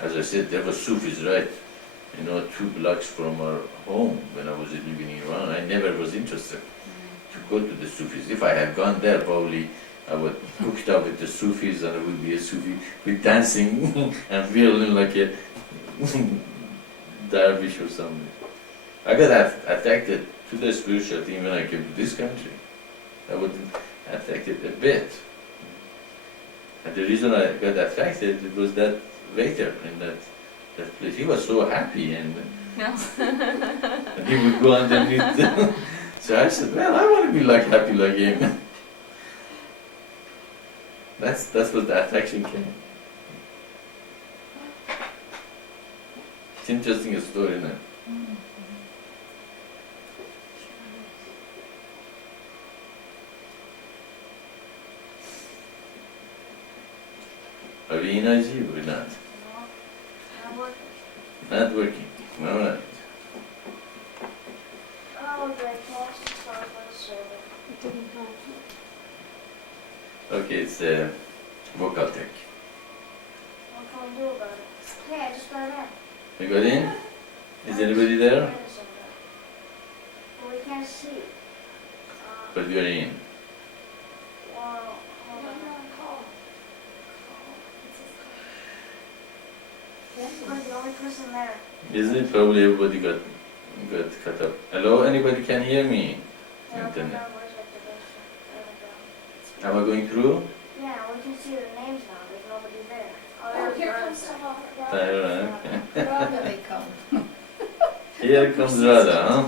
As I said, there were Sufis right, 2 blocks from our home when I was living in Iran. I never was interested to go to the Sufis. If I had gone there, probably I would hooked up with the Sufis and I would be a Sufi with dancing and feeling like a dervish or something. I got attracted to the spiritual thing when I came to this country. I wasn't attracted a bit. And the reason I got attracted was that waiter in that place. He was so happy and he would go underneath. So I said, well, I want to be happy like him. That's what the attraction came. It's interesting story, isn't it? Are we in IG or not? I'm working. Not working. All right. Oh, the connection started for the server. It didn't go. Okay, it's vocal tech. What can we do about it? Hey, I just got in. You got in? Is anybody there? Well, we can't see. But we are in. Well, hold on. We're the only person there. Isn't it? Probably everybody got cut up. Hello, anybody can hear me? Yeah, Internet. no, where's activation? There we go. Am I going through? Yeah, we can see the names now. There's nobody there. Oh, here Radha. comes someone. Okay. Rather they come. Here comes Radha, huh?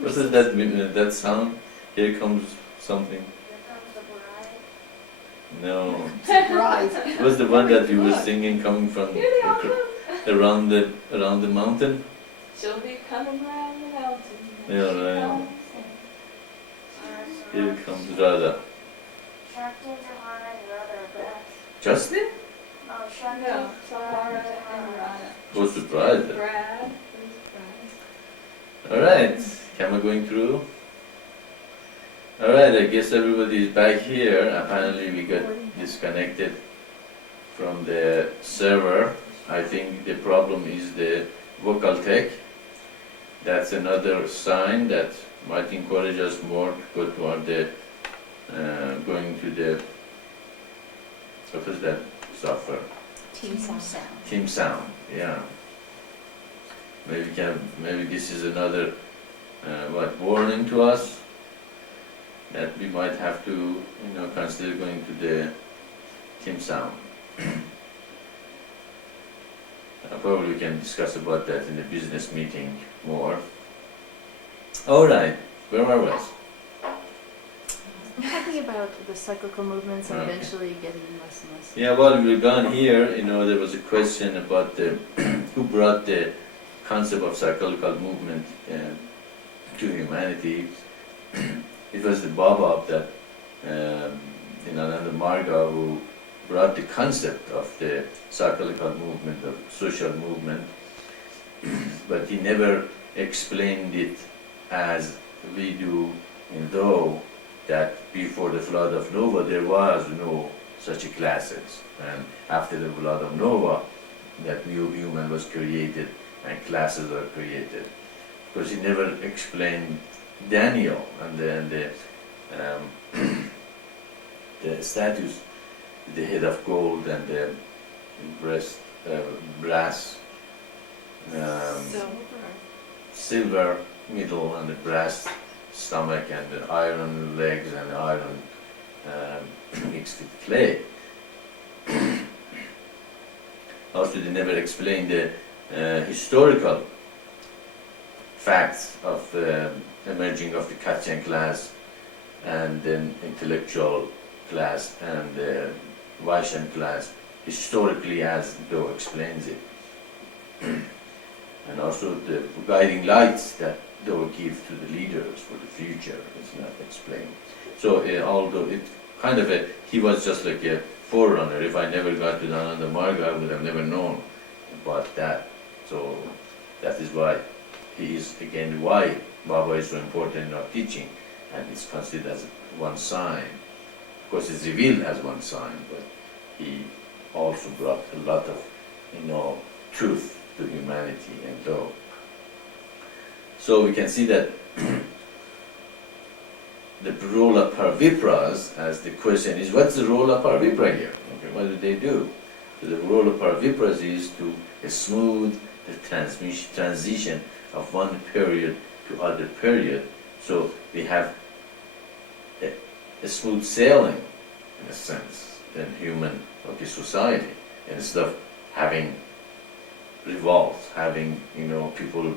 What is that sound? Here comes something. Here comes the bride. No. Right. It was the one that you were singing coming from around the mountain? She'll be coming round the mountain. Yeah, right. Alright, so Here comes Radha. Shakti, Johanna, and Radha are back. Justin? Oh, Shakti, No, Samara and Johanna. Radha. Oh, surprised. Brad. Alright, camera going through. Alright, I guess everybody is back here. Apparently we got disconnected from the server. I think the problem is the vocal tech. That's another sign that might encourage us more to go toward the going to the what is that software? Team Sound. Team Sound, yeah. Maybe this is another warning to us. that we might have to, consider going to the Tim Sound. Probably we can discuss about that in the business meeting more. All right, where are we? I'm talking about the cyclical movements and Okay. eventually getting less and less. Yeah, while we were gone here, there was a question about who brought the concept of cyclical movement to humanity. It was the Baba that, Ananda Marga, who brought the concept of the cyclical movement, of social movement, but he never explained it as we do, though that before the flood of Noah there was no such classes, and after the flood of Noah that new human was created and classes are created. Because he never explained Daniel and the the statues, the head of gold and the brass, silver middle and the brass stomach and the iron legs and the iron mixed with clay. Also, they never explained the historical facts of emerging of the Kachin class and then intellectual class and the Vaishyan class historically as Doe explains it. And also the guiding lights that Doe gives to the leaders for the future is not explained. So although it kind of he was just like a forerunner. If I never got to Ananda Marga, I would have never known about that. So that is why he is, again, why Baba is so important in our teaching, and it's considered as one sign. Of course, it's revealed as one sign, but he also brought a lot of, truth to humanity and love. So we can see that the role of Parvipras, as the question is, what's the role of Parvipra here? Okay, what do they do? So the role of Parvipras is to smooth the transition of one period to other period. So we have a smooth sailing, in a sense, in human society, instead of having revolts, having people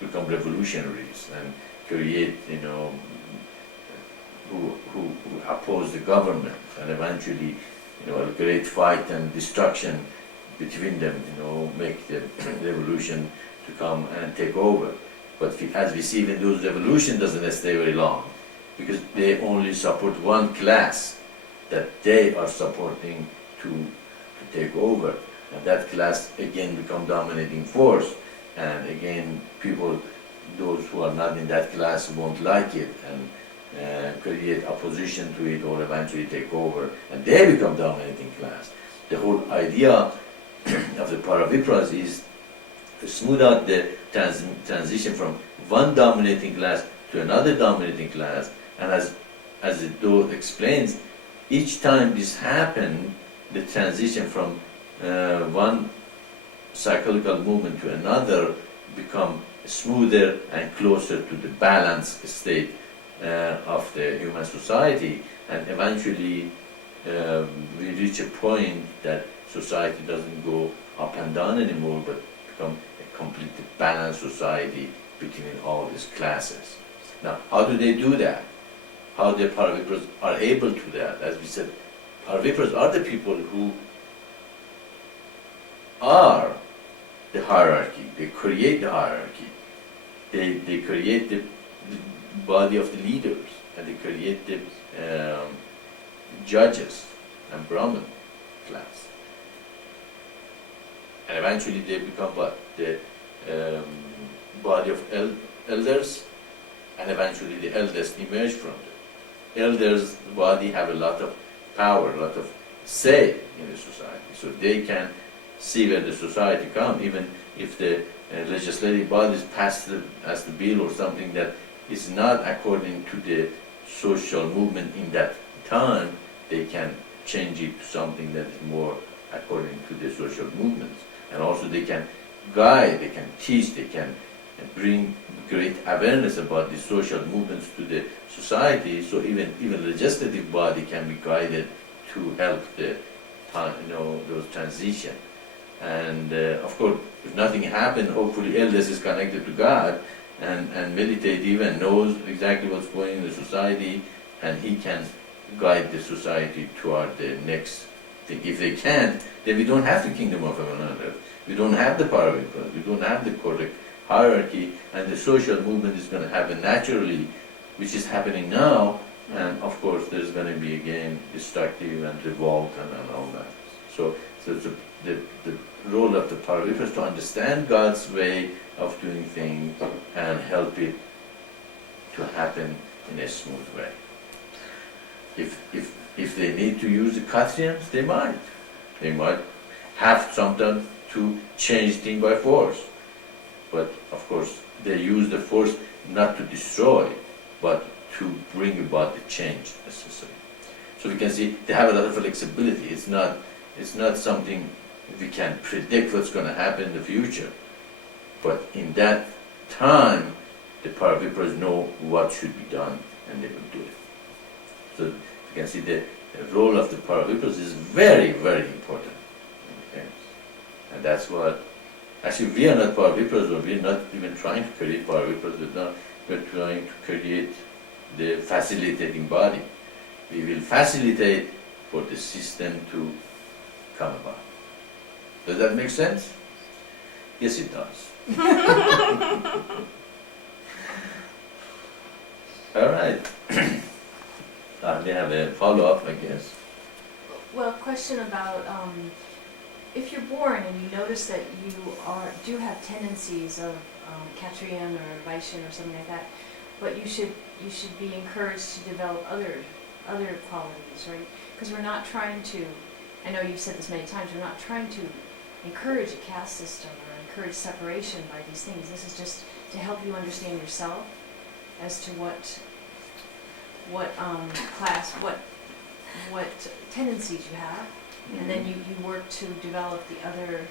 become revolutionaries and create who oppose the government, and eventually a great fight and destruction between them, make the revolution to come and take over. But as we see, even those revolution doesn't stay very long, because they only support one class that they are supporting to take over, and that class again become dominating force, and again people, those who are not in that class, won't like it and create opposition to it, or eventually take over, and they become dominating class. The whole idea of the Paravipras is to smooth out the transition from one dominating class to another dominating class, and as the Doe explains, each time this happened, the transition from one cyclical movement to another become smoother and closer to the balanced state of the human society, and eventually we reach a point that society doesn't go up and down anymore, but become a completely balanced society between all these classes. Now, how do they do that? How the Paravipras are able to do that? As we said, Paravipras are the people who are the hierarchy. They create the hierarchy. They create the body of the leaders, and they create the judges and Brahmin class. And eventually they become what? The body of elders, and eventually the elders emerge from them. Elders' body have a lot of power, a lot of say in the society, so they can see where the society comes. Even if the legislative bodies pass as the bill or something that is not according to the social movement in that time, they can change it to something that is more according to the social movements. And also they can guide, they can teach, they can bring great awareness about the social movements to the society, so even legislative body can be guided to help the those transition. And of course, if nothing happened, hopefully elders is connected to God and meditative and knows exactly what's going on in the society, and he can guide the society toward the next thing. If they can't, then we don't have the kingdom of heaven on earth. We don't have the parameters. We don't have the correct hierarchy, and the social movement is going to happen naturally, which is happening now. And of course, there's going to be again destructive and revolt and all that. So the role of the Paravipa is to understand God's way of doing things and help it to happen in a smooth way. If they need to use the Kathrians, they might. They might have something to change things by force. But of course, they use the force not to destroy, but to bring about the change necessary. So we can see they have a lot of flexibility. It's not something we can predict what's going to happen in the future. But in that time, the Paravipas know what should be done, and they will do it. So you can see the role of the Paravipas is very, very important. Okay? And that's what, actually we are not Paravipas, or we're not even trying to create Paravipas, we're trying to create the facilitating body. We will facilitate for the system to come about. Does that make sense? Yes, it does. All right. They have a follow-up, I guess. Well, question about if you're born and you notice that you do have tendencies of Katrian or Vaishyan or something like that, but you should be encouraged to develop other qualities, right? Because we're not trying to, I know you've said this many times, we're not trying to encourage a caste system or encourage separation by these things. This is just to help you understand yourself as to what class, what tendencies you have, and then you work to develop the other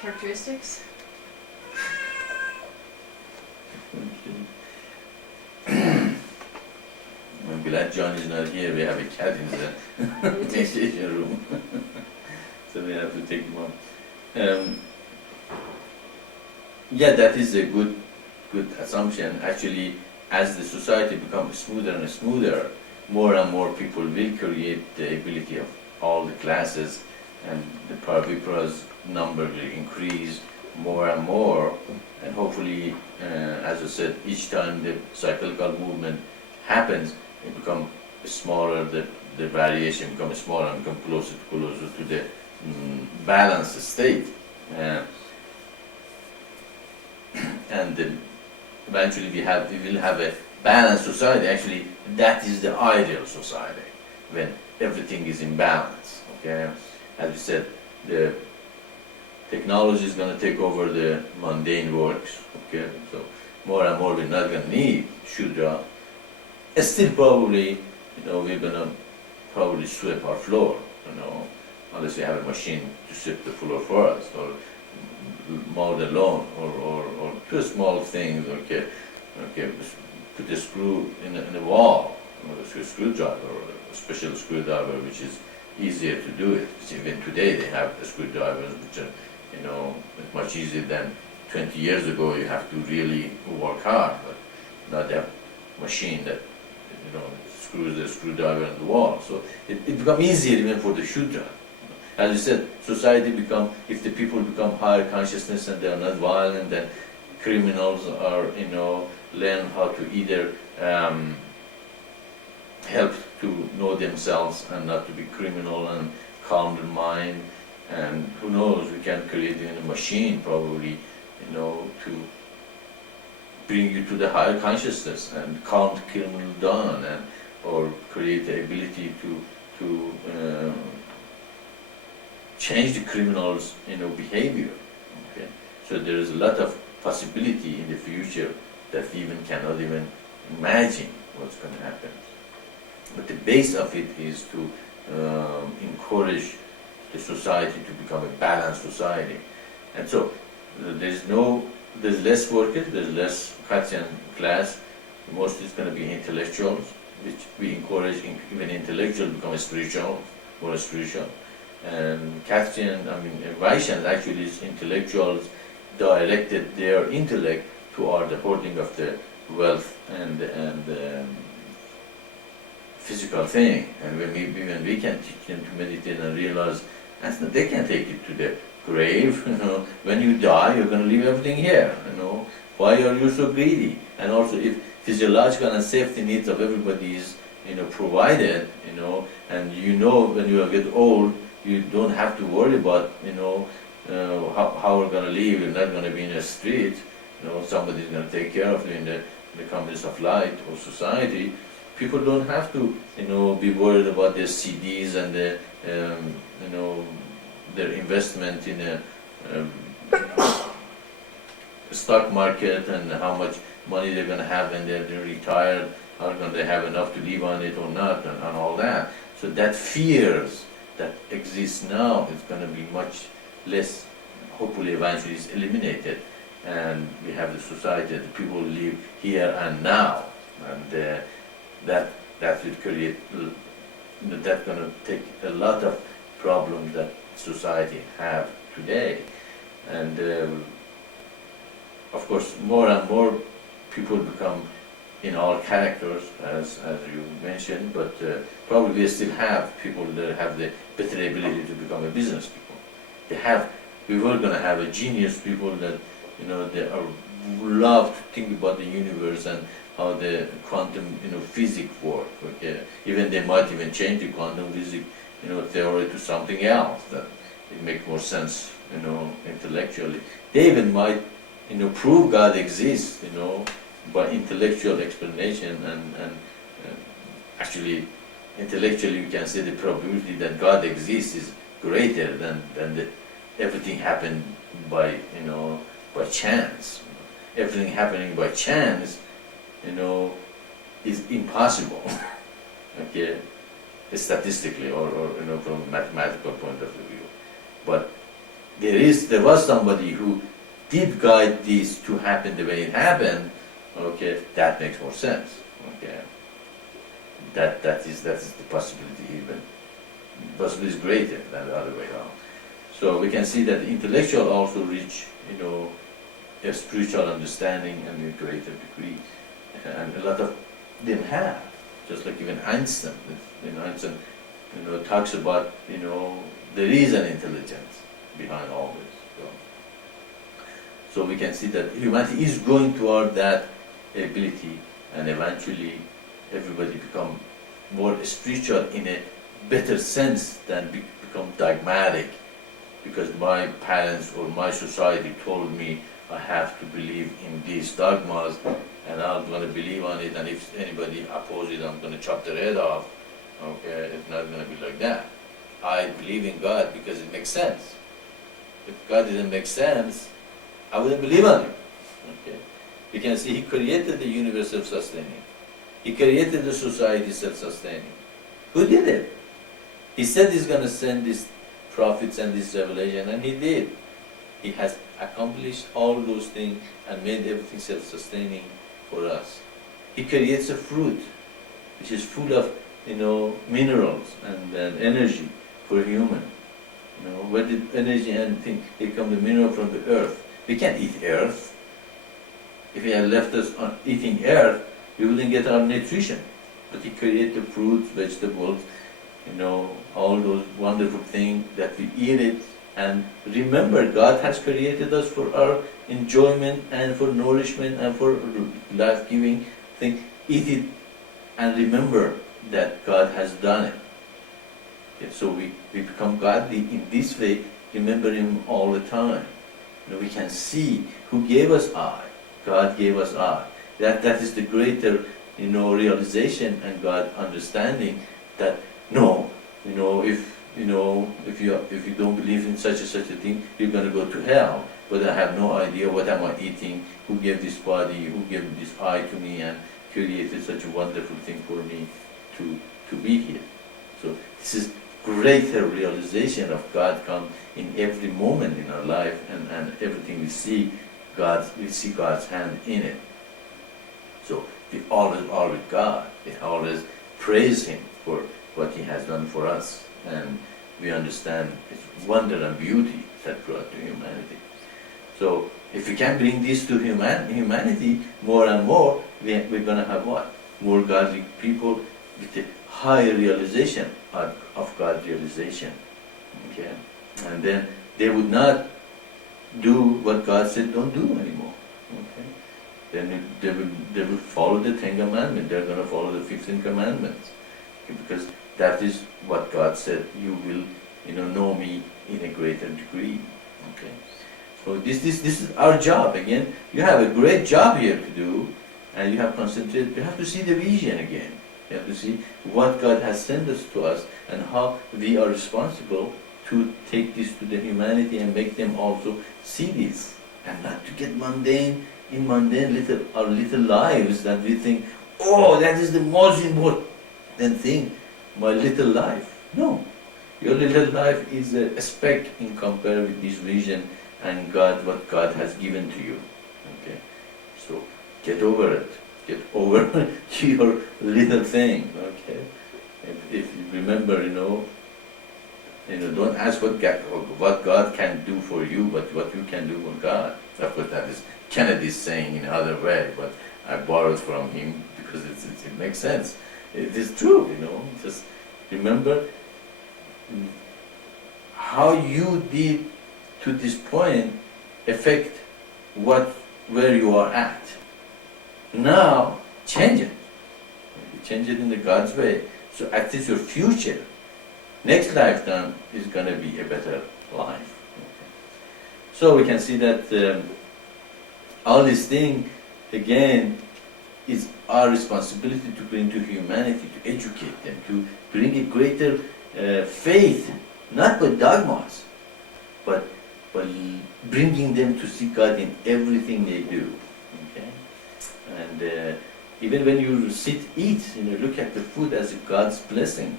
characteristics. I'm glad John is not here. We have a cat in the meditation room. So we have to take him on. Yeah, that is a good assumption. Actually, as the society becomes smoother and smoother, more and more people will create the ability of all the classes, and the Paravipa's number will increase more and more. And hopefully, as I said, each time the cyclical movement happens, it becomes smaller, the variation becomes smaller and becomes closer to the balanced state. And eventually we will have a balanced society. Actually, that is the ideal society, when everything is in balance. Okay, as we said, the technology is going to take over the mundane works. Okay, so more and more we're not going to need Shudra. Still, probably, we're going to probably sweep our floor. Unless we have a machine to sweep the floor for us, or mow the lawn, or two small things. Okay, put a screw in the wall, a screwdriver, or a special screwdriver, which is easier to do it. Even today they have screwdrivers which are, much easier than 20 years ago. You have to really work hard, but now they have a machine that, screws the screwdriver in the wall. So it becomes easier even for the Shudra. As you said, society if the people become higher consciousness and they are not violent, then criminals are, learn how to either help to know themselves and not to be criminal, and calm their mind. And who knows, we can create a machine probably, to bring you to the higher consciousness and calm the criminal down, or create the ability to change the criminal's behavior. Okay, so there is a lot of possibility in the future that we even cannot even imagine what's going to happen. But the base of it is to encourage the society to become a balanced society. And so there is no there's less workers, there's less Katian class. Mostly it's going to be intellectuals, which we encourage even intellectuals become spiritual, more spiritual. And Katian, Vaishyans actually is intellectuals directed their intellect toward the hoarding of the wealth and physical thing. And when we can teach them to meditate and realize they can take it to the grave. When you die, you're going to leave everything here. Why are you so greedy? And also, if physiological and safety needs of everybody is provided, and when you get old, you don't have to worry about how we're going to live. You're not going to be in a street. Somebody's going to take care of you in the communist of light or society. People don't have to be worried about their CDs and their investment in a stock market and how much money they're going to have when they're retired. Are going to have enough to live on it or not, and all that. So that fears that exists now is going to be much less. Hopefully, eventually, is eliminated, and we have the society that people live here and now, and that will create. That's going to take a lot of problems that society have today, and of course, more and more people become in all characters, as you mentioned, but probably we still have people that have the better ability to become a business people. We were going to have a genius people that, they love to think about the universe and how the quantum, physics work. Okay? Even they might even change the quantum physics, theory to something else that it makes more sense, intellectually. They even might, prove God exists, by intellectual explanation, and actually intellectually you can say the probability that God exists is greater than everything happened by by chance. Everything happening by chance, is impossible. Okay, statistically or from a mathematical point of view. But there was somebody who did guide this to happen the way it happened. Okay, that makes more sense. Okay, that is the possibility even. Possibility is greater than the other way around. So we can see that the intellectual also reach, a spiritual understanding and a greater degree, and a lot of them have. Just like even Einstein, Einstein, talks about, there is an intelligence behind all this. So we can see that humanity is going toward that ability, and eventually everybody become more spiritual in a better sense than become dogmatic, because my parents or my society told me I have to believe in these dogmas and I'm going to believe on it, and if anybody opposes it, I'm going to chop their head off. Okay, it's not going to be like that. I believe in God because it makes sense. If God didn't make sense, I wouldn't believe on him. Okay. We can see he created the universe self-sustaining. He created the society self-sustaining. Who did it? He said he's going to send these prophets and this revelation, and he did. He has accomplished all those things and made everything self-sustaining for us. He creates a fruit which is full of, minerals and energy for human. Where did energy and thing? It comes the mineral from the earth. We can't eat earth. If he had left us on eating earth, we wouldn't get our nutrition. But he created fruits, vegetables, all those wonderful things that we eat it. And remember, God has created us for our enjoyment and for nourishment and for life-giving thing. Eat it and remember that God has done it. Okay, so we become godly in this way, remember Him all the time. We can see who gave us I. God gave us I. That is the greater, realization and God understanding that if you don't believe in such a thing, you're going to go to hell. But I have no idea what am I eating, who gave this body, who gave this eye to me and created such a wonderful thing for me to be here. So this is greater realization of God come in every moment in our life, and everything we see we see God's hand in it. So we always are with God. We always praise Him for what He has done for us, and we understand His wonder and beauty that brought to humanity. So if we can bring this to humanity more and more, we're going to have what? More godly people with a higher realization of God's realization. Okay? And then they would not do what God said don't do anymore. Okay? Then they will follow the 10 Commandments. They're going to follow the 15 Commandments. Okay? Because that is what God said. You will, know me in a greater degree. Okay? So this is our job. Again, you have a great job here to do, and you have concentrated. You have to see the vision again. You have to see what God has sent us to us, and how we are responsible to take this to the humanity and make them also see this, and not to get mundane in our little lives that we think, oh, that is the most important thing, my little life. No, your little life is a speck in compare with this vision and what God has given to you. Okay, so get over it. Get over your little thing. Okay, if you remember, don't ask what God can do for you, but what you can do for God. Of course, that is Kennedy's saying in another way, but I borrowed from him because it makes sense. It is true, Just remember how you did to this point affect where you are at. Now, change it. Change it in the God's way. So at least your future, next lifetime, is going to be a better life. Okay. So we can see that all these things, again, is our responsibility to bring to humanity, to educate them, to bring a greater faith, not by dogmas, but by bringing them to see God in everything they do. Okay? And even when you eat, look at the food as God's blessing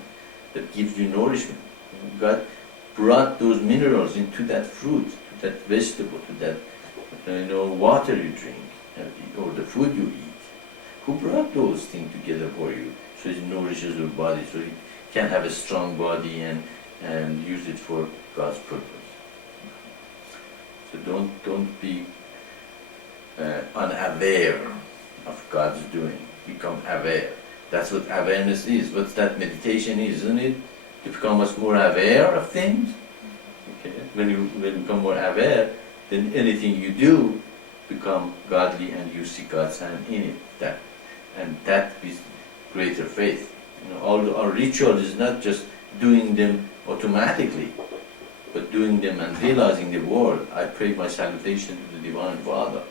that gives you nourishment. God brought those minerals into that fruit, to that vegetable, to that water you drink, or the food you eat. Who brought those things together for you so it nourishes your body, so you can have a strong body and use it for God's purpose. So don't be unaware of God's doing. Become aware. That's what awareness is. What that meditation is, isn't it? To become much more aware of things. Okay. When you become more aware, then anything you do become godly, and you see God's hand in it. That is greater faith. All our ritual is not just doing them automatically, but doing them and realizing the word. I pray my salutation to the Divine Father.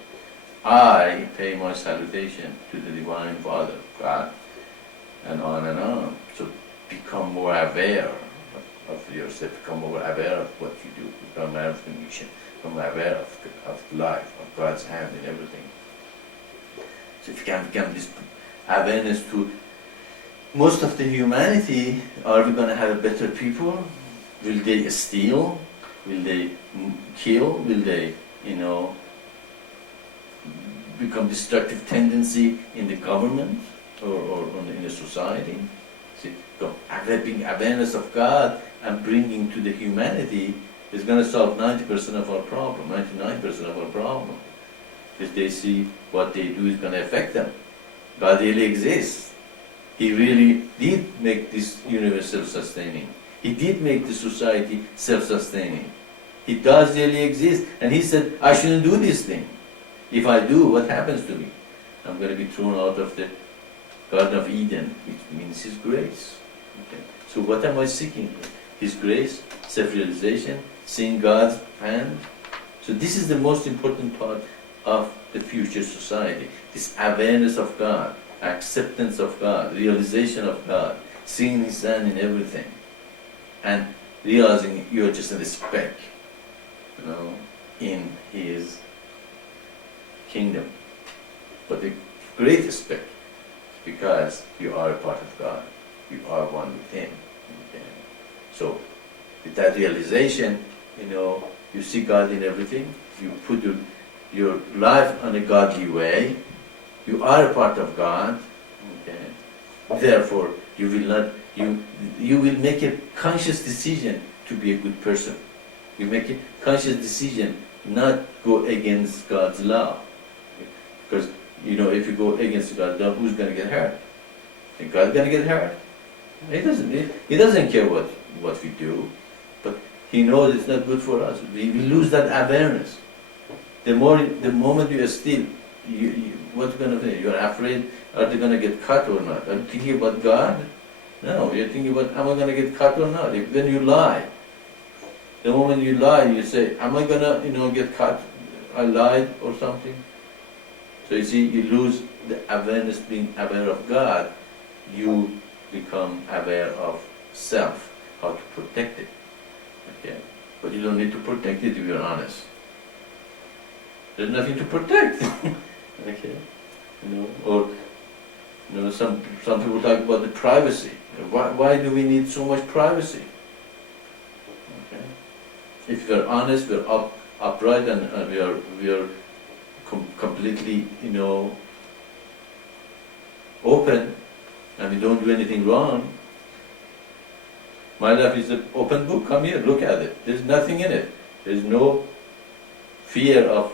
I pay my salutation to the Divine Father, God, and on and on. So become more aware of yourself, become more aware of what you do, become aware of the mission, become aware of life, of God's hand in everything. So if you can become this awareness to most of the humanity, are we going to have better people? Will they steal? Will they kill? Will they, become destructive tendency in the government or in the society? See, having awareness of God and bringing to the humanity is going to solve 90% of our problem, 99% of our problem. Because they see what they do is going to affect them. God really exists. He really did make this universe self-sustaining. He did make the society self-sustaining. He does really exist. And He said, I shouldn't do this thing. If I do, what happens to me? I'm going to be thrown out of the Garden of Eden, which means His grace. Okay. So what am I seeking? His grace, self-realization, seeing God's hand. So this is the most important part of the future society. This awareness of God, acceptance of God, realization of God, seeing His hand in everything, and realizing you're just a speck, in His kingdom. But the greatest speck, because you are a part of God. You are one with Him. Okay. So, with that realization, you see God in everything. You put your your life in a godly way. You are a part of God. Okay. Therefore, you will make a conscious decision to be a good person. You make a conscious decision not go against God's law. Because, if you go against God's law, who's going to get hurt? Is God going to get hurt? He doesn't care what we do, but He knows it's not good for us. We lose that awareness. The moment you are still, what's going to be? You're afraid, are they going to get cut or not? Are you thinking about God? No, you're thinking about, am I going to get cut or not? When you lie, the moment you lie, you say, am I going to, get cut? I lied or something. So you see, you lose the awareness, being aware of God. You become aware of self, how to protect it. Okay? But you don't need to protect it if you're honest. There's nothing to protect. Okay? Or some people talk about the privacy. Why do we need so much privacy? Okay? If we're honest, we're upright, and we are completely, open, and we don't do anything wrong. My life is an open book. Come here, look at it. There's nothing in it. There's no fear of,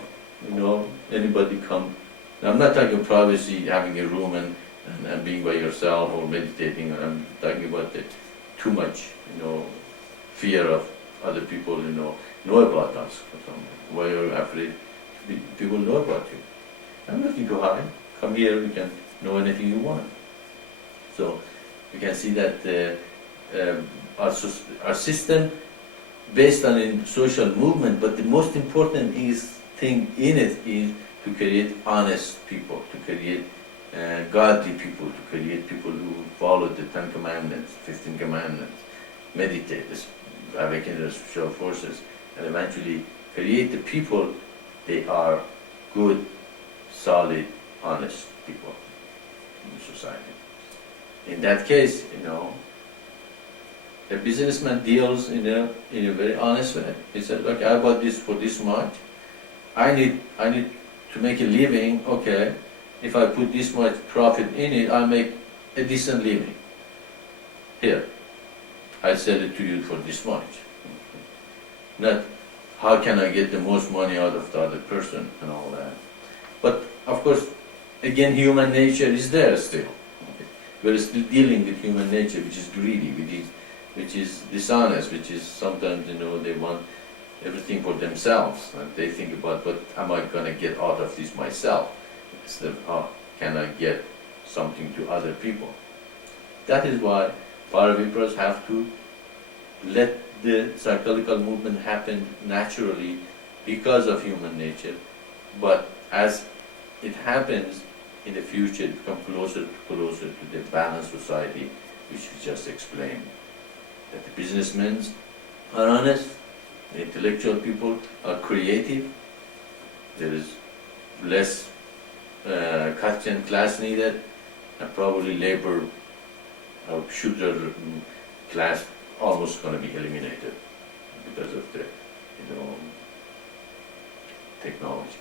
anybody come. Now, I'm not talking privacy, having a room and being by yourself or meditating. I'm talking about the too much, fear of other people, know about us. Why are you afraid people know about you? I'm nothing to hide. Come here, we can know anything you want. So you can see that our system based on a social movement, but the most important thing in it is to create honest people, to create godly people, to create people who follow the 10 Commandments, 15 Commandments, meditate, awaken their spiritual forces, and eventually create the people. They are good, solid, honest people in the society. In that case, a businessman deals in a very honest way. He said, "Look, I bought this for this much. I need to make a living. Okay, if I put this much profit in it, I'll make a decent living. Here, I sell it to you for this much. Not how can I get the most money out of the other person and all that." But of course, again, human nature is there still. We're still dealing with human nature, which is greedy, which is dishonest, which is sometimes, they want everything for themselves. And they think about, what am I going to get out of this myself? Instead of, how can I get something to other people? That is why Paraviparas have to let the psychological movement happen naturally because of human nature. But as it happens, in the future, it becomes closer to the balanced society, which we just explained. That the businessmen are honest, the intellectual people are creative, there is less caste and class needed, and probably labor or Shudra class almost going to be eliminated because of the technology.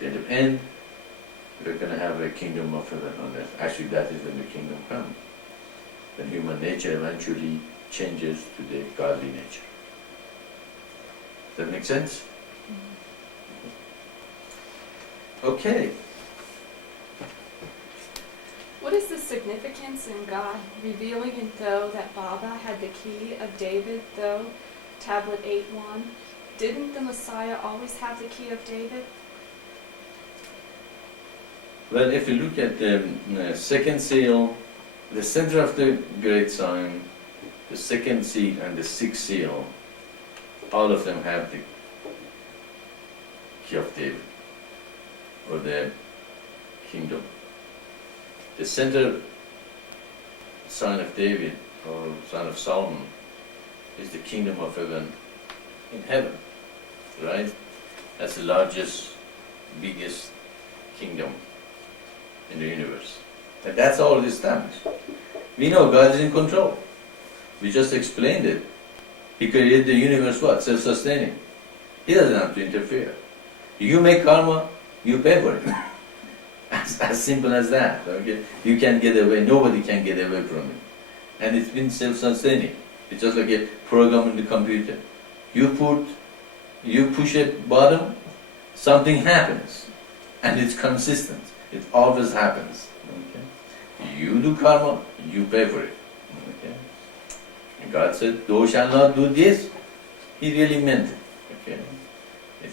So in the end, we're going to have a kingdom of heaven on earth. Actually, that is when the kingdom comes. When human nature eventually changes to the godly nature. Does that make sense? Okay. What is the significance in God revealing in Though that Baba had the key of David, though, tablet 8.1? Didn't the Messiah always have the key of David? Well, if you look at the second seal, the center of the great sign, the second seal and the sixth seal, all of them have the key of David, or the kingdom. The center sign of David, or sign of Solomon, is the kingdom of heaven in heaven, right? That's the largest, biggest kingdom in the universe. And that's all established. We know God is in control. We just explained it. He created the universe what? Self-sustaining. He doesn't have to interfere. You make karma, you pay for it. As simple as that. Okay, you can't get away. Nobody can get away from it, and it's been self-sustaining. It's just like a program in the computer. You push a button, something happens, and it's consistent. It always happens. Okay, you do karma, you pay for it. Okay, and God said, "Thou shalt not do this." He really meant it. Okay,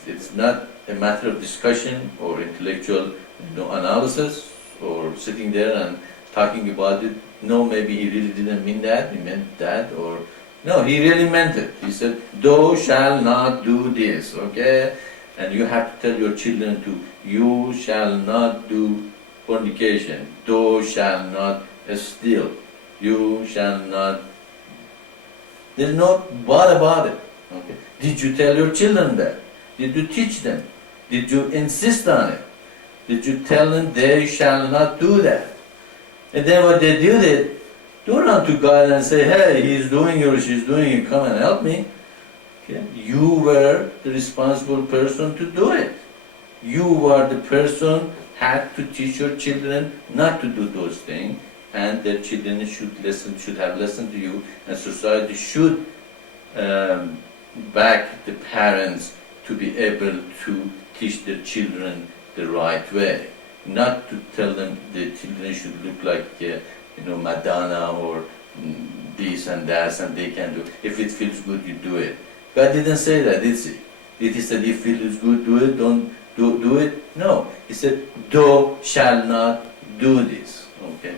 it's not a matter of discussion or intellectual analysis or sitting there and talking about it. No, maybe he really didn't mean that, he meant that, or no, he really meant it. He said, "Thou shalt not do this," okay? And you have to tell your children to, you shall not do fornication, thou shalt not steal, you shall not. There's no but about it. Okay? Did you tell your children that? Did you teach them? Did you insist on it? Did you tell them they shall not do that? And then what they did, don't run to God and say, "Hey, he's doing it or she's doing it, come and help me." Okay? You were the responsible person to do it. You were the person had to teach your children not to do those things, and their children should have listened to you, and society should back the parents to be able to teach their children the right way, not to tell them the children should look like Madonna or this and that, and they can do. If it feels good, you do it. God didn't say that, did he? Did he say, if it feels good, do it, don't do it? No. He said, "Thou shalt not do this." Okay?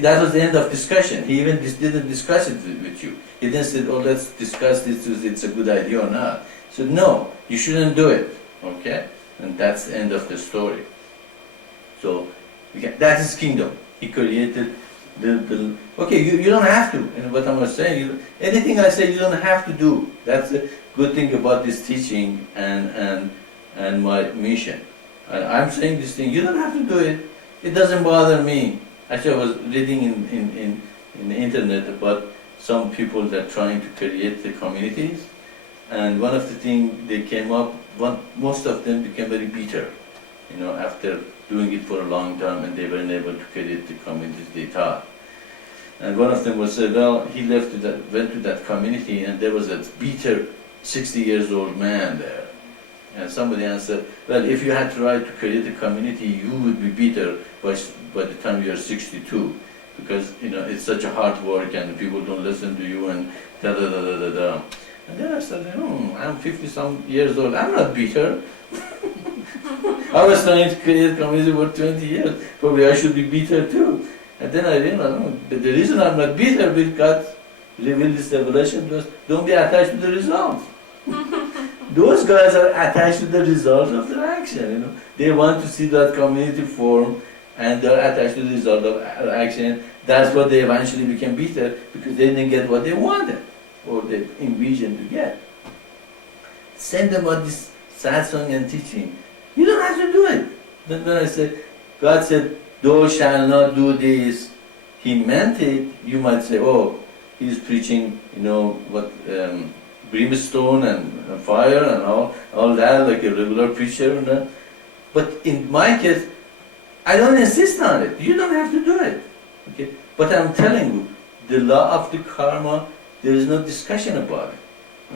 That was the end of discussion. He even didn't discuss it with you. He didn't say, "Oh, let's discuss this, it's a good idea or not." He said, "No, you shouldn't do it." Okay? And that's the end of the story. So, that is kingdom. He created the okay, you don't have to. And what I'm saying, anything I say, you don't have to do. That's the good thing about this teaching and my mission. I'm saying this thing, you don't have to do it. It doesn't bother me. Actually, I was reading in the internet about some people that are trying to create the communities, and one of the things they came up, most of them became very bitter, after doing it for a long time, and they weren't able to create the communities they thought. And one of them was said, well, he went to that community, and there was a bitter 60 years old man there. And somebody answered, well, if you had tried to create a community, you would be bitter by the time you are 62, because it's such a hard work, and people don't listen to you, and da da da da da da. And then I said, I'm 50-some years old, I'm not bitter. I was trying to create a community for 20 years, probably I should be bitter too. And then I realized, the reason I'm not bitter, because God revealed this revelation to us, don't be attached to the result. Those guys are attached to the result of their action. They want to see that community form, and they're attached to the result of action. That's what they eventually became bitter, because they didn't get what they wanted, or they envisioned to get. Same thing about this satsang and teaching. You don't have to do it. Then when I said, God said, "Thou shalt not do this," He meant it. You might say, "Oh, he's preaching, brimstone and fire and all that, like a regular preacher." But in my case, I don't insist on it. You don't have to do it. Okay? But I'm telling you, the law of the karma, there is no discussion about it.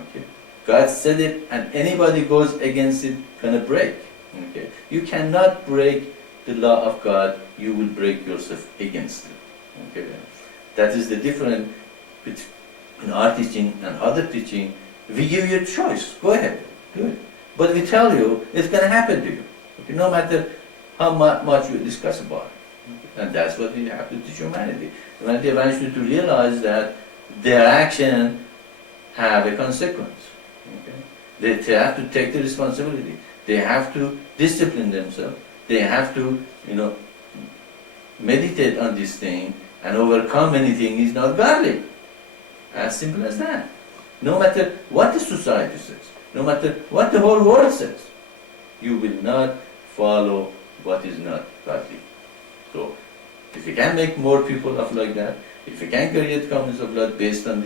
Okay? God said it, and anybody goes against it, gonna break. Okay? You cannot break the law of God, you will break yourself against it. Okay? That is the difference between our teaching and other teaching. We give you a choice. Go ahead, do it. But we tell you, it's going to happen to you. Okay? No matter how much you discuss about it. And that's what we have to teach humanity. Humanity eventually to realize that their action have a consequence. Okay? They have to take the responsibility. They have to discipline themselves. They have to, meditate on this thing and overcome anything is not godly. As simple as that. No matter what the society says, no matter what the whole world says, you will not follow what is not godly. So, if you can make more people of like that, if you can create communities of love based on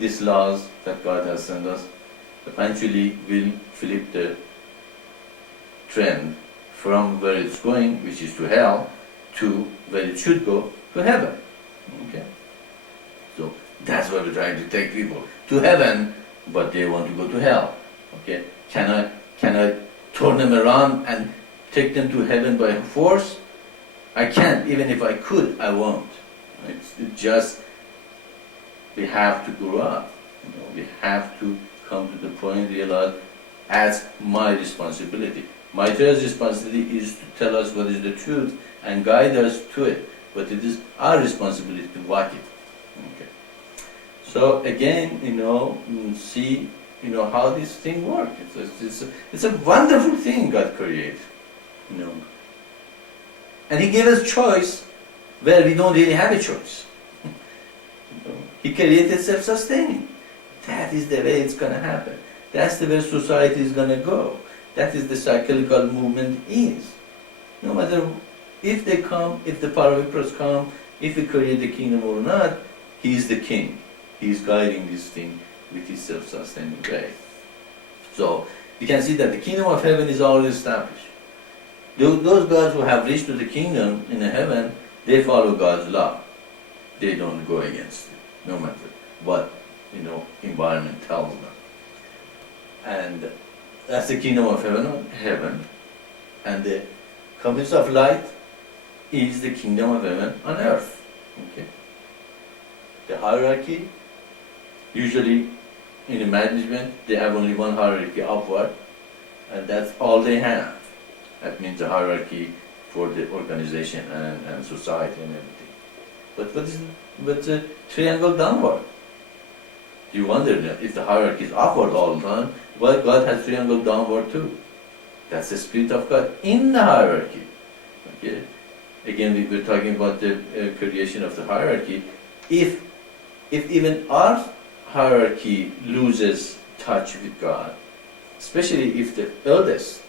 these laws that God has sent us, eventually we'll flip the trend from where it's going, which is to hell, to where it should go, to heaven. Okay? So that's why we're trying to take people to heaven, but they want to go to hell. Okay? Can I turn them around and take them to heaven by force? I can't. Even if I could, I won't. It's just we have to grow up. We have to come to the point, realize as my responsibility. Maitreya's responsibility is to tell us what is the truth and guide us to it, but it is our responsibility to walk it. Okay. So again, see, how this thing works. It's a wonderful thing God created, and He gave us choice where we don't really have a choice. He created self-sustaining. That is the way it's going to happen. That's the way society is going to go. That is the cyclical movement is. No matter if they come, if the Paravikras come, if we create the kingdom or not, He is the king. He is guiding this thing with His self-sustaining way. So you can see that the kingdom of heaven is already established. Those gods who have reached to the kingdom in the heaven, they follow God's law. They don't go against it, no matter what environment tells them. And that's the kingdom of heaven. And the comings of light is the kingdom of heaven on earth. Okay? The hierarchy, usually in the management, they have only one hierarchy upward, and that's all they have. That means the hierarchy for the organization and society and everything. But the triangle downward. You wonder if the hierarchy is upward all the time, why God has triangle downward too? That's the Spirit of God in the hierarchy. Okay? Again, we were talking about the creation of the hierarchy. If even our hierarchy loses touch with God, especially if the eldest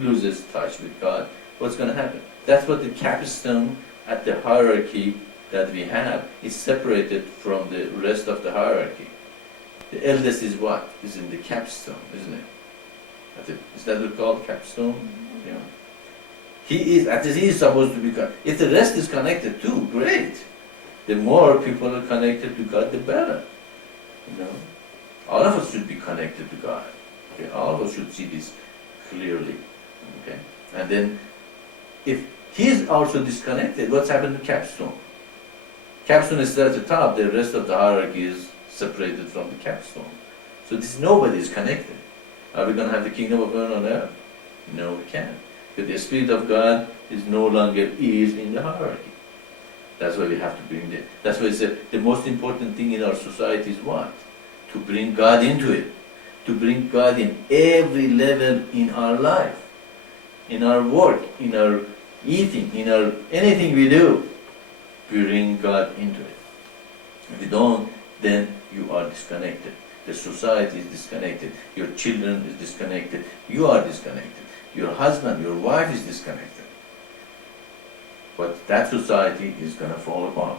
loses touch with God, what's going to happen? That's what the capstone at the hierarchy that we have is separated from the rest of the hierarchy. The eldest is what? Is in the capstone, isn't it? Is that what called capstone? Mm-hmm. Yeah. He is supposed to be connected. If the rest is connected too, great. The more people are connected to God, the better. All of us should be connected to God. Okay? All of us should see this clearly. Okay? And then, if he is also disconnected, what's happened to capstone? Capstone is there at the top, the rest of the hierarchy is separated from the capstone. So nobody is connected. Are we going to have the kingdom of heaven on earth? No, we can't. Because the Spirit of God is no longer in the hierarchy. That's why we have to bring it. That's why the most important thing in our society is what? To bring God into it. To bring God in every level in our life. In our work, in our eating, in our anything we do. Bring God into it. If you don't, then you are disconnected. The society is disconnected. Your children is disconnected. You are disconnected. Your husband, your wife is disconnected. But that society is going to fall apart.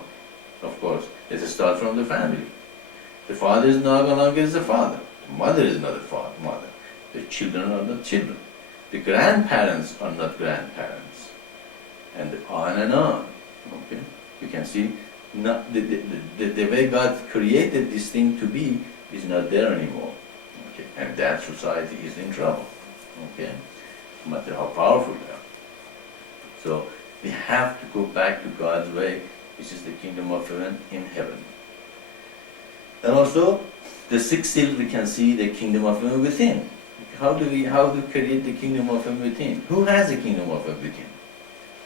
Of course, it starts from the family. The father is no longer the father. The mother is not the mother. The children are not children. The grandparents are not grandparents. And on and on. Okay? You can see the way God created this thing to be is not there anymore. Okay? And that society is in trouble. Okay? No matter how powerful they are. So we have to go back to God's way, which is the kingdom of heaven in heaven. And also, the sixth seal we can see the kingdom of heaven within. How do we create the kingdom of heaven within? Who has the kingdom of heaven within?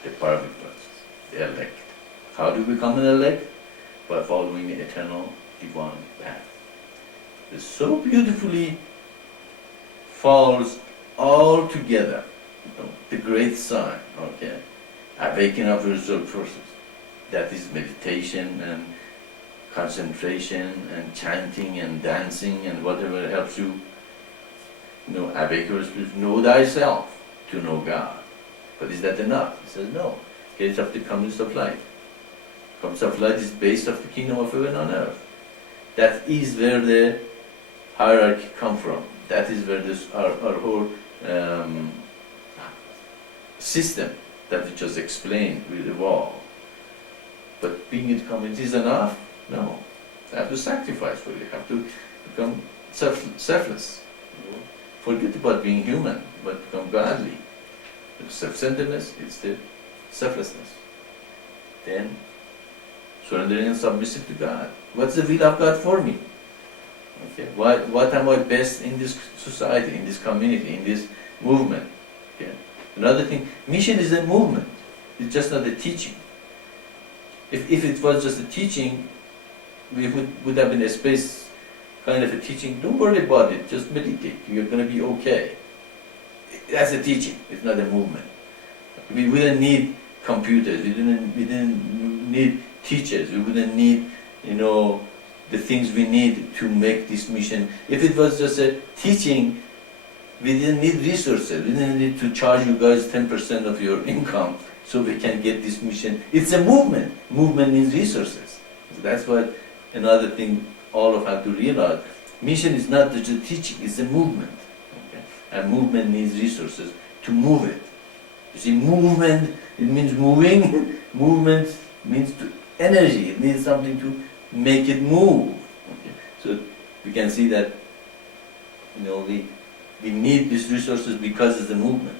The Paravikras, the elect. How do we become an elect? By following the eternal divine path. It so beautifully falls all together. The great sign, okay? Awakening of reserve forces. That is meditation and concentration and chanting and dancing and whatever helps you, awaken your spirit. Know thyself to know God. But is that enough? He says no. Gates of the comings of light. Comings of light is based of the kingdom of heaven on earth. That is where the hierarchy come from. That is where our whole system that we just explained will evolve. But being in community is enough? No. You have to sacrifice for it. You have to become selfless. Forget about being human, but become godly. Self-centeredness is the selflessness. Then surrendering and submissive to God. What's the will of God for me? Okay. What am I best in this society, in this community, in this movement? Okay. Another thing, mission is a movement. It's just not a teaching. If it was just a teaching, we would have been a space kind of a teaching. Don't worry about it, just meditate. You're going to be okay. That's a teaching, it's not a movement. We wouldn't need computers, we didn't need teachers, we wouldn't need, the things we need to make this mission. If it was just a teaching, we didn't need resources, we didn't need to charge you guys 10% of your income so we can get this mission. It's a movement. Movement needs resources. That's what another thing all of us have to realize. Mission is not just a teaching, it's a movement. Okay? And movement needs resources to move it. You see, movement, it means moving. Movement means energy. It needs something to make it move. Okay? So we can see that, we need these resources because it's a movement.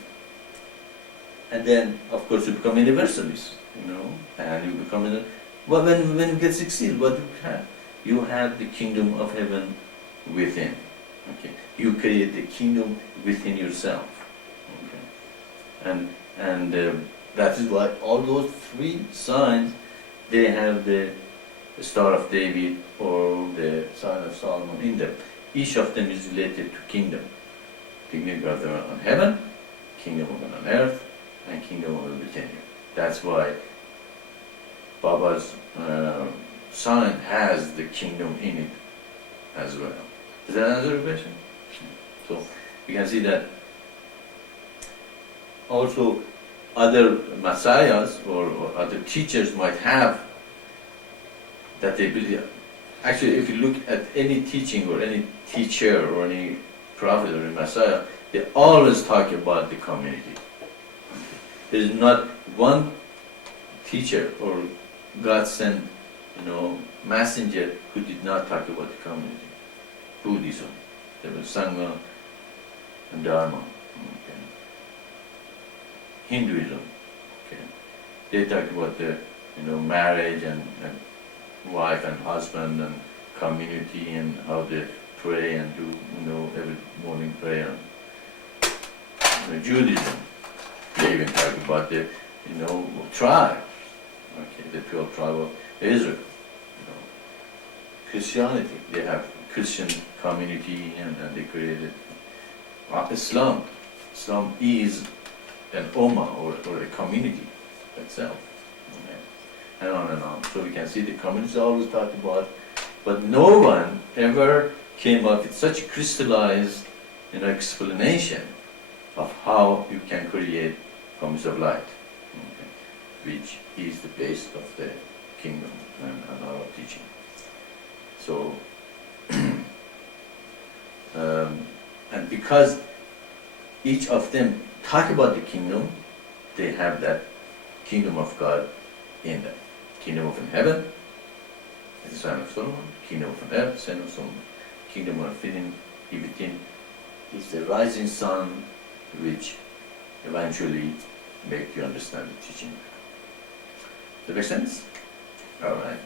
And then, of course, you become universalists, and you become when you get succeed, what do you have? You have the kingdom of heaven within. Okay, you create the kingdom within yourself. Okay, and that is why all those three signs, they have the Star of David or the Sign of Solomon in them. Each of them is related to kingdom. Kingdom of heaven on heaven, kingdom of heaven on earth, and kingdom of heaven within you. That's why Baba's sign has the kingdom in it as well. Does that answer your question? So you can see that also other messiahs or other teachers might have that ability. Actually, if you look at any teaching or any teacher or any prophet or a messiah, they always talk about the community. There is not one teacher or God sent, messenger who did not talk about the community. Buddhism, there was Sangha and Dharma. Okay. Hinduism, okay. They talk about the, marriage and wife and husband and community and how they pray and do, every morning prayer. Judaism, they even talk about the, tribes. Okay, the 12 tribes of Israel. Christianity, they have Christian community and they created Islam. Islam is an ummah or a community itself. Okay. And on and on. So we can see the communities always talked about, but no one ever came up with such a crystallized explanation of how you can create communities of light. Which is the base of the kingdom and our teaching. So, and because each of them talk about the kingdom, they have that kingdom of God in them. Kingdom of heaven, the Son of Solomon, kingdom of earth, Son of Solomon, kingdom of within is the rising sun which eventually make you understand the teaching. Does that make sense? All right.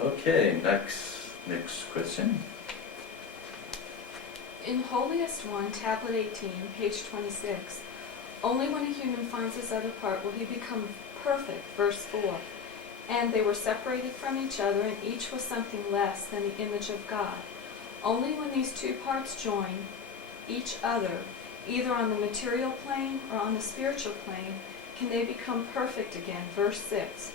Okay, next question. In Holiest One, Tablet 18, page 26, only when a human finds his other part will he become perfect, verse 4. And they were separated from each other, and each was something less than the image of God. Only when these two parts join each other, either on the material plane or on the spiritual plane, can they become perfect again, verse 6.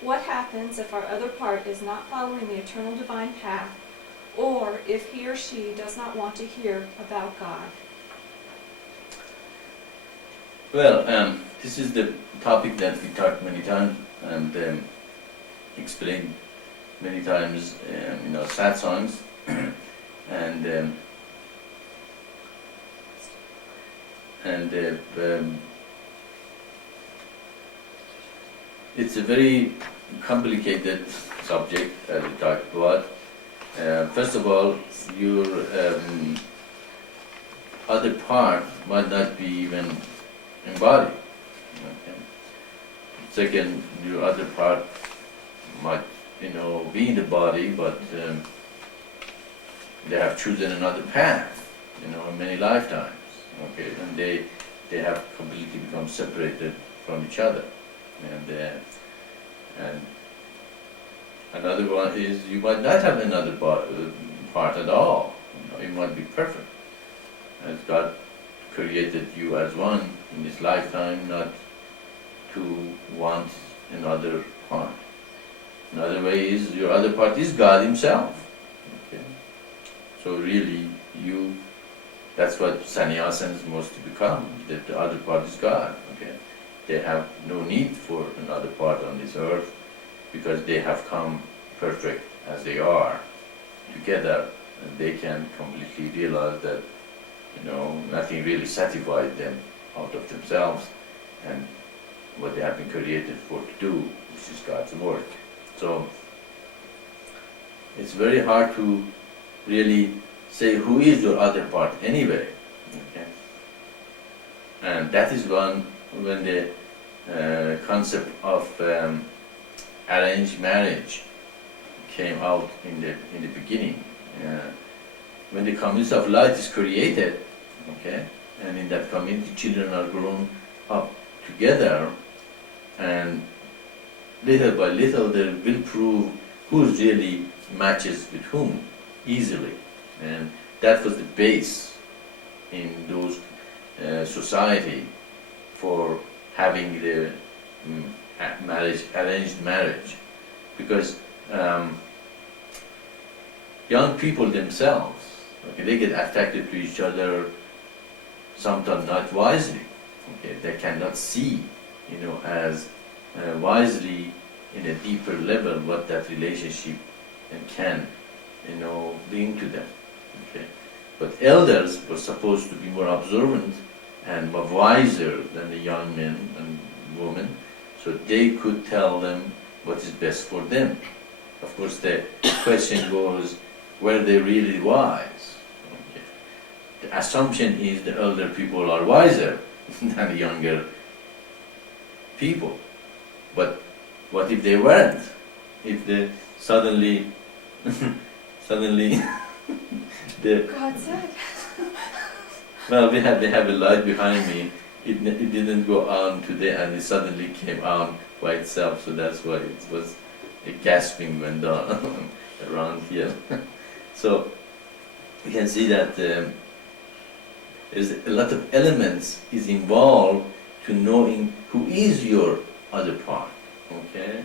What happens if our other part is not following the eternal divine path, or if he or she does not want to hear about God? Well, this is the topic that we talked many times and explained many times in our satsangs. And and it's a very complicated subject as we talked about. First of all, your other part might not be even embodied. Okay. Second, your other part might, be in the body, but they have chosen another path, in many lifetimes. Okay, and they have completely become separated from each other, and another one is you might not have another part at all. It might be perfect, as God created you as one in this lifetime, not to want another part. Another way is your other part is God Himself. Okay, so really that's what sannyasins mostly become. That the other part is God. Okay, they have no need for another part on this earth because they have come perfect as they are together, and they can completely realize that nothing really satisfies them out of themselves and what they have been created for to do, which is God's work. So it's very hard to really say who is your other part anyway. Okay? And that is when the concept of arranged marriage came out in the beginning. When the community of light is created, okay, and in that community children are grown up together, and little by little they will prove who really matches with whom easily, and that was the base in those society for having the arranged marriage, because young people themselves, okay, they get attracted to each other, sometimes not wisely. Okay, they cannot see, as wisely in a deeper level what that relationship can, bring to them. Okay, but elders were supposed to be more observant and more wiser than the young men and women, so they could tell them what is best for them. Of course, the question goes, were they really wise? Okay. The assumption is the elder people are wiser than the younger people. But what if they weren't? If they suddenly the God said. well, they have a light behind me. It didn't go on today, and it suddenly came on by itself. So that's why it was a gasping went on around here. So you can see that there's a lot of elements is involved to knowing who is your other part. Okay,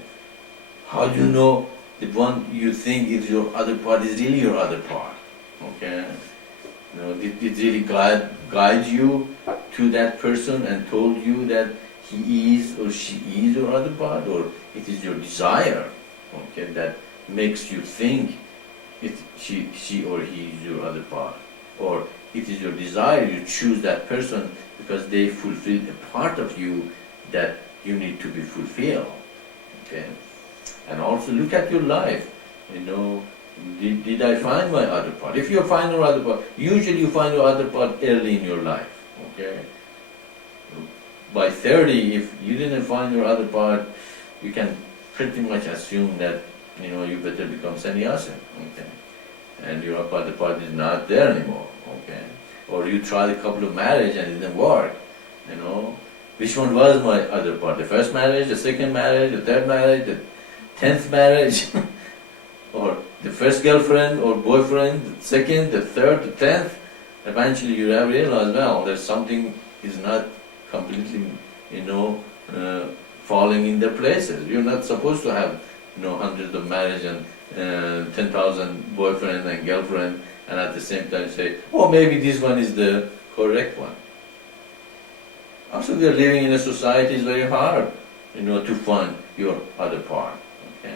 how do you know the one you think is your other part is really your other part? Okay, did it really guide you to that person and told you that he is or she is your other part, or it is your desire, okay, that makes you think she or he is your other part, or it is your desire, you choose that person because they fulfill a part of you that you need to be fulfilled. Okay, and also look at your life. Did I find my other part? If you find your other part, usually you find your other part early in your life. Okay, by 30, if you didn't find your other part, you can pretty much assume that you better become sannyasin. Okay, and your other part is not there anymore. Okay, or you tried a couple of marriages and it didn't work. Which one was my other part? The first marriage, the second marriage, the third marriage, the 10th marriage, or the first girlfriend or boyfriend, the second, the third, the 10th. Eventually you have realized, well, there's something is not completely, falling in their places. You're not supposed to have, hundreds of marriages and 10,000 boyfriend and girlfriend, and at the same time say, oh, maybe this one is the correct one. Also, we are living in a society, it's very hard, to find your other part. Okay,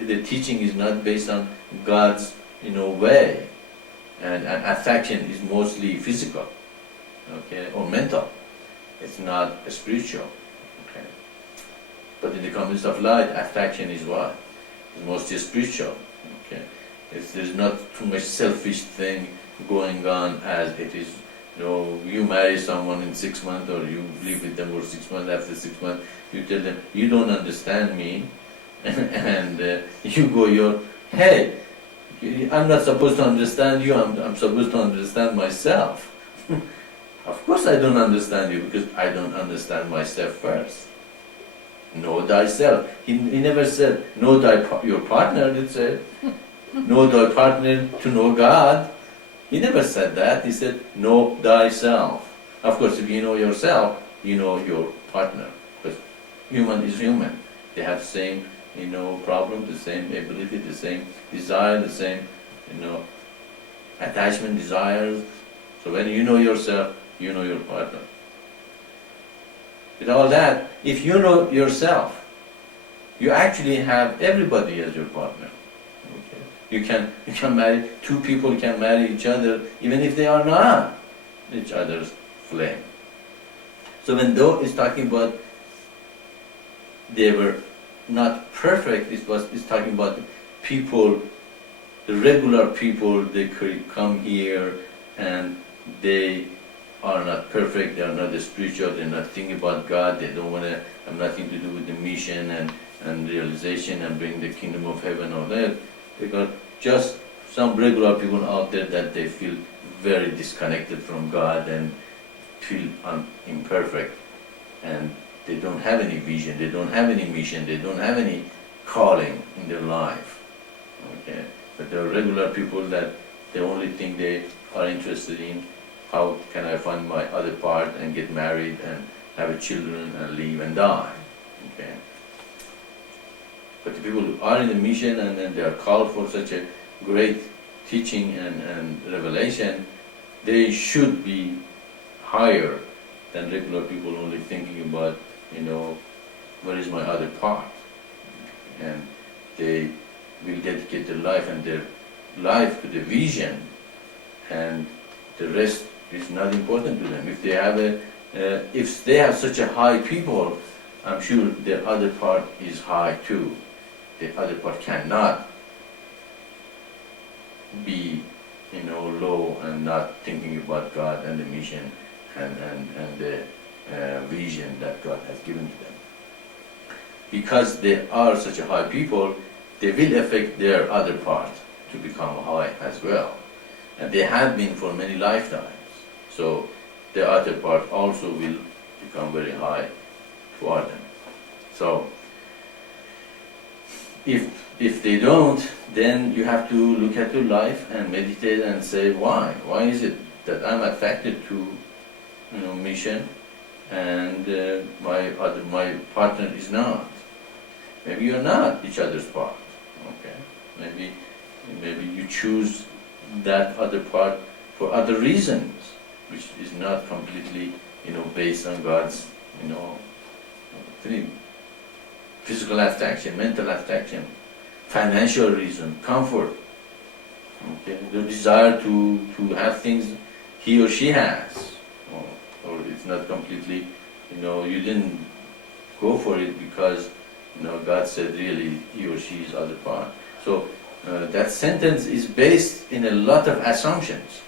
the teaching is not based on God's, way, and affection is mostly physical. okay, or mental. It's not spiritual. Okay. But in the context of light, attraction is what? It's mostly spiritual. Okay. There's not too much selfish thing going on as it is. You marry someone in 6 months, or you live with them for 6 months. After 6 months, you tell them, you don't understand me, and you go, hey, I'm not supposed to understand you, I'm supposed to understand myself. Of course I don't understand you, because I don't understand myself first. Know thyself. He never said, know your partner, he said. Know thy partner to know God. He never said that. He said, know thyself. Of course, if you know yourself, you know your partner. Because human is human. They have the same, problem, the same ability, the same desire, the same, attachment, desires. So when you know yourself, you know your partner. With all that, if you know yourself, you actually have everybody as your partner. You can marry, two people can marry each other even if they are not each other's flame. So when Do is talking about they were not perfect, it's talking about people, the regular people, they could come here and they are not perfect, they are not spiritual, they're not thinking about God, they don't want to have nothing to do with the mission and realization and bring the kingdom of heaven on earth. They got just some regular people out there that they feel very disconnected from God and feel imperfect, and they don't have any vision, they don't have any mission, they don't have any calling in their life. Okay, but there are regular people that the only thing they are interested in, how can I find my other part and get married and have children and live and die. Okay. But the people who are in the mission and then they are called for such a great teaching and revelation, they should be higher than regular people only thinking about, where is my other part? And they will dedicate their life and their life to the vision, and the rest is not important to them. If they have such a high people, I'm sure their other part is high too. The other part cannot be, low and not thinking about God and the mission and the vision that God has given to them. Because they are such a high people, they will affect their other part to become high as well. And they have been for many lifetimes. So the other part also will become very high for them. So if they don't, then you have to look at your life and meditate and say, why? Why is it that I'm attracted to, mission, and my partner is not? Maybe you're not each other's part. Okay. Maybe you choose that other part for other reasons, which is not completely, based on God's, physical attraction, mental attraction, financial reason, comfort, okay, the desire to have things he or she has, or it's not completely, you didn't go for it because, God said really he or she is other part. So that sentence is based in a lot of assumptions,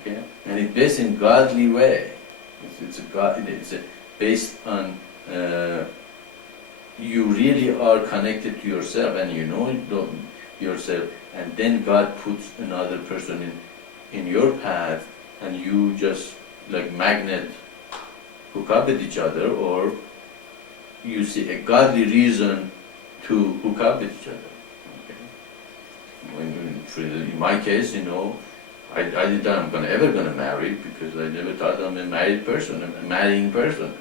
okay, and it's based in godly way. It's based on you really are connected to yourself and you know yourself, and then God puts another person in your path, and you just like magnet hook up with each other, or you see a godly reason to hook up with each other. Okay. In my case, I didn't thought I'm ever gonna marry, because I never thought I'm a married person, a marrying person.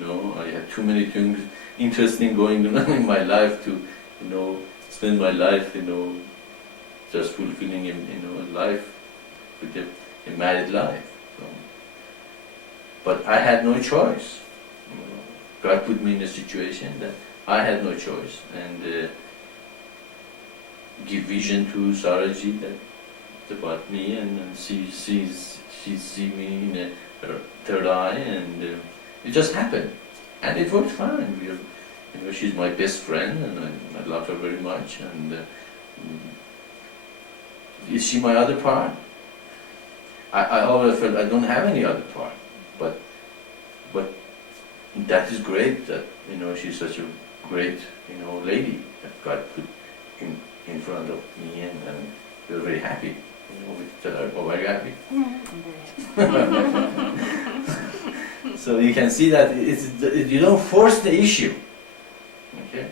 I had too many things interesting going on in my life to, spend my life, just fulfilling, life with a married life. So. But I had no choice. God put me in a situation that I had no choice, and give vision to Saraji that it's about me, and she she see me in her third eye, and it just happened, and it worked fine. She's my best friend, and I love her very much. And is she my other part? I always felt I don't have any other part, but that is great. That she's such a great lady that God put in front of me, and we're very happy. We're very happy. I'm very happy. So you can see that you don't force the issue. Okay?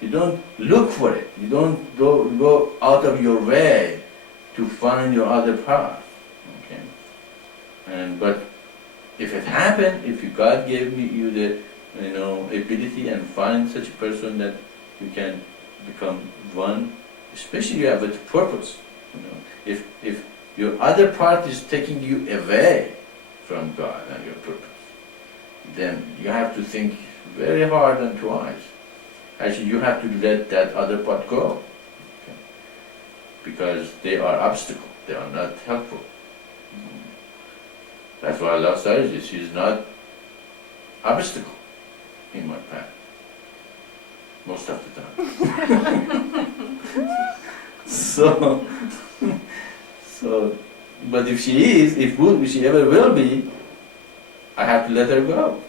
You don't look for it. You don't go out of your way to find your other part. Okay? But if it happened, if God gave you the ability and find such a person that you can become one, especially you have a purpose. If your other part is taking you away from God and your purpose, then you have to think very hard and twice. Actually, you have to let that other part go, okay? Because they are obstacle. They are not helpful. That's why I love Sariji. She's not obstacle in my path most of the time. So, but if she is, if she ever will be, I have to let her go.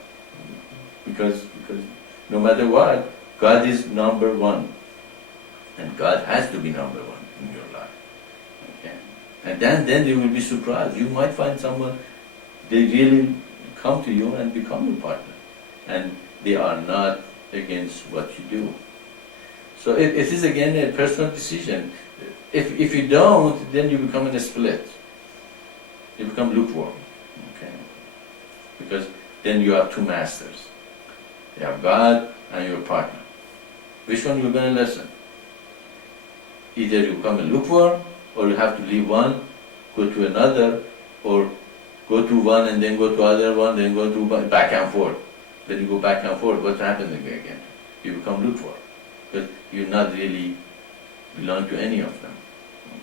Because no matter what, God is number one. And God has to be number one in your life. Okay? And then you will be surprised. You might find someone, they really come to you and become your partner. And they are not against what you do. So it is again a personal decision. If you don't, then you become in a split. You become lukewarm. Okay? Because then you have two masters. You have God and your partner. Which one you're going to listen? Either you become a lukewarm, or you have to leave one, go to another, or go to one and then go to other one, then go to back and forth. Then you go back and forth. What's happening again? You become lukewarm. Because you're not really belong to any of them.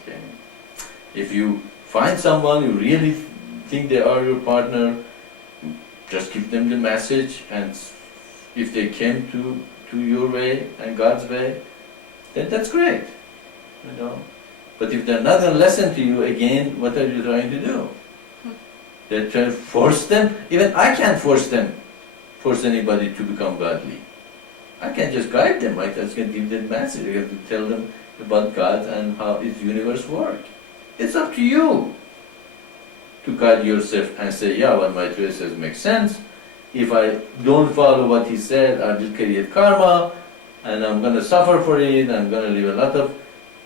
Okay? If you find someone you really think they are your partner, just give them the message, and if they came to your way and God's way, then that's great. But if they're not going to listen to you, again, what are you trying to do? They're trying to force them. Even I can't force anybody to become godly. I can just guide them. I just can give them message. I have to tell them about God and how His universe works. It's up to you to guide yourself and say, yeah, what Maitreya says makes sense. If I don't follow what he said, I will create karma, and I'm going to suffer for it, and I'm going to live a lot of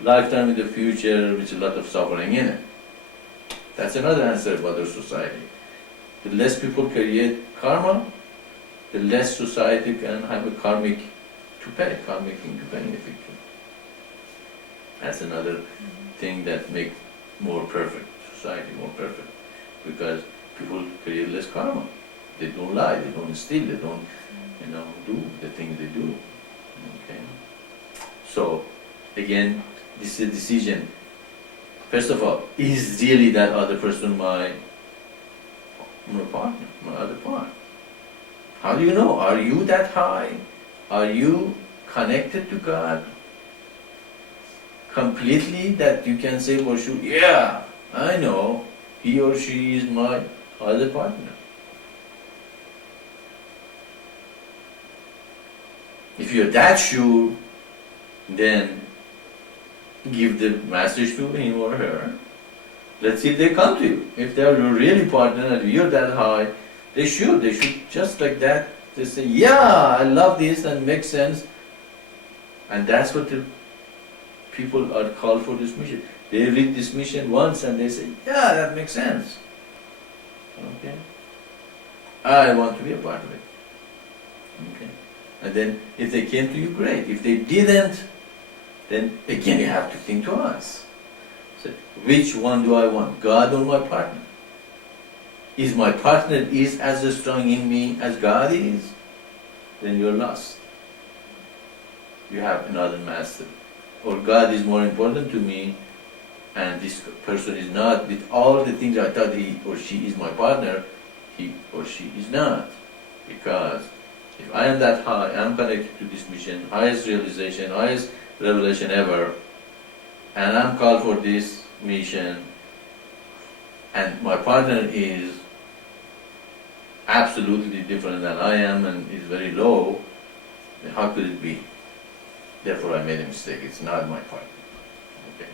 lifetime in the future with a lot of suffering in it. That's another answer about our society. The less people create karma, the less society can have a karmic thing to pay in the future. That's another thing that makes more perfect, society more perfect, because people create less karma. They don't lie, they don't steal, they don't, do the things they do. Okay. So, again, this is a decision. First of all, is really that other person my partner, my other part? How do you know? Are you that high? Are you connected to God completely that you can say for sure, yeah, I know he or she is my other partner? If you're that sure, then give the message to him or her. Let's see if they come to you. If they're your really partner and you're that high, they should just like that. They say, yeah, I love this and makes sense. And that's what the people are called for this mission. They read this mission once and they say, yeah, that makes sense. Okay? I want to be a part of it. Okay? And then if they came to you, great. If they didn't, then again you have to think twice. So, which one do I want? God or my partner? Is my partner is as strong in me as God is? Then you're lost. You have another master. Or God is more important to me and this person is not, with all the things I thought he or she is my partner, he or she is not. Because if I am that high, I am connected to this mission, highest realization, highest revelation ever, and I'm called for this mission, and my partner is absolutely different than I am and is very low, then how could it be? Therefore I made a mistake, it's not my partner. Okay.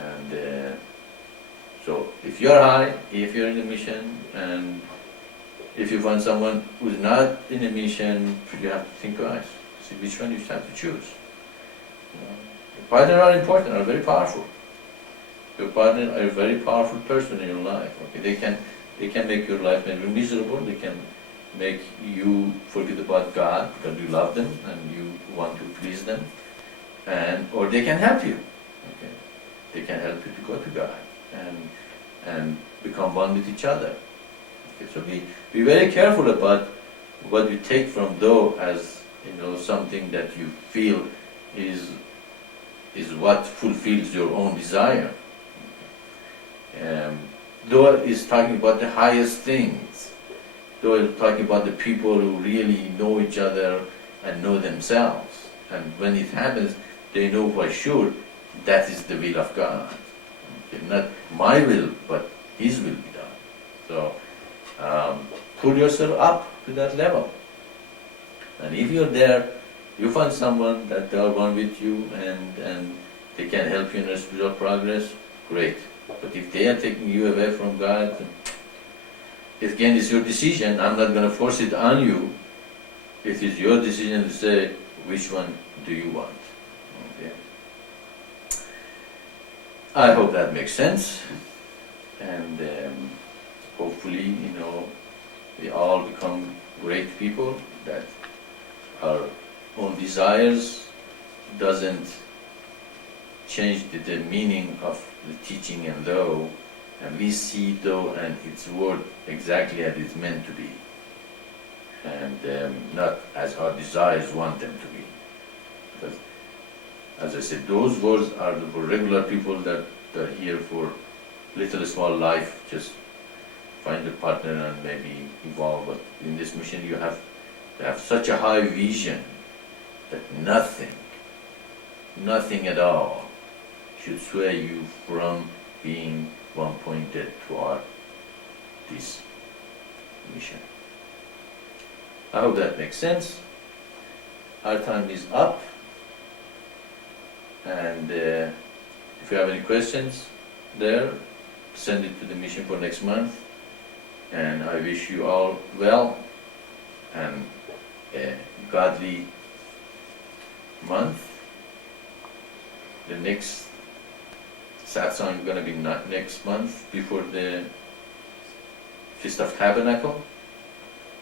And so if you're high, if you're in a mission, and if you find someone who's not in a mission, you have to think twice. See which one you have to choose. Your partner are important, are very powerful. Your partner are a very powerful person in your life. Okay, they can make your life maybe miserable. They can make you forget about God because you love them and you want to please them, or they can help you. Okay, they can help you to go to God and become one with each other. Okay, so be very careful about what you take from though as something that you feel is what fulfills your own desire. Though is talking about the highest things. Though is talking about the people who really know each other and know themselves. And when it happens, they know for sure that is the will of God. Okay, not my will, but His will be done. So pull yourself up to that level. And if you're there, you find someone that they are one with you and they can help you in your spiritual progress, great. But if they are taking you away from God, again, it's your decision. I'm not going to force it on you. It is your decision to say, which one do you want? Okay. I hope that makes sense. And hopefully, we all become great people, that our own desires doesn't change the meaning of the teaching and though, and we see though and its word exactly as it's meant to be, and not as our desires want them to be. Because, as I said, those words are for regular people that are here for little small life, just find a partner and maybe evolve. But in this mission you have such a high vision that nothing at all should sway you from being one pointed toward this mission. I hope that makes sense. Our time is up, and if you have any questions there, send it to the mission for next month. And I wish you all well and a godly month. The next Satsang is going to be not next month, before the Feast of Tabernacle.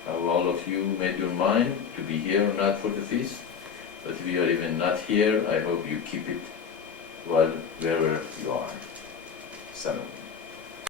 How all of you made your mind to be here or not for the feast. But if you are even not here, I hope you keep it wherever you are. Salam.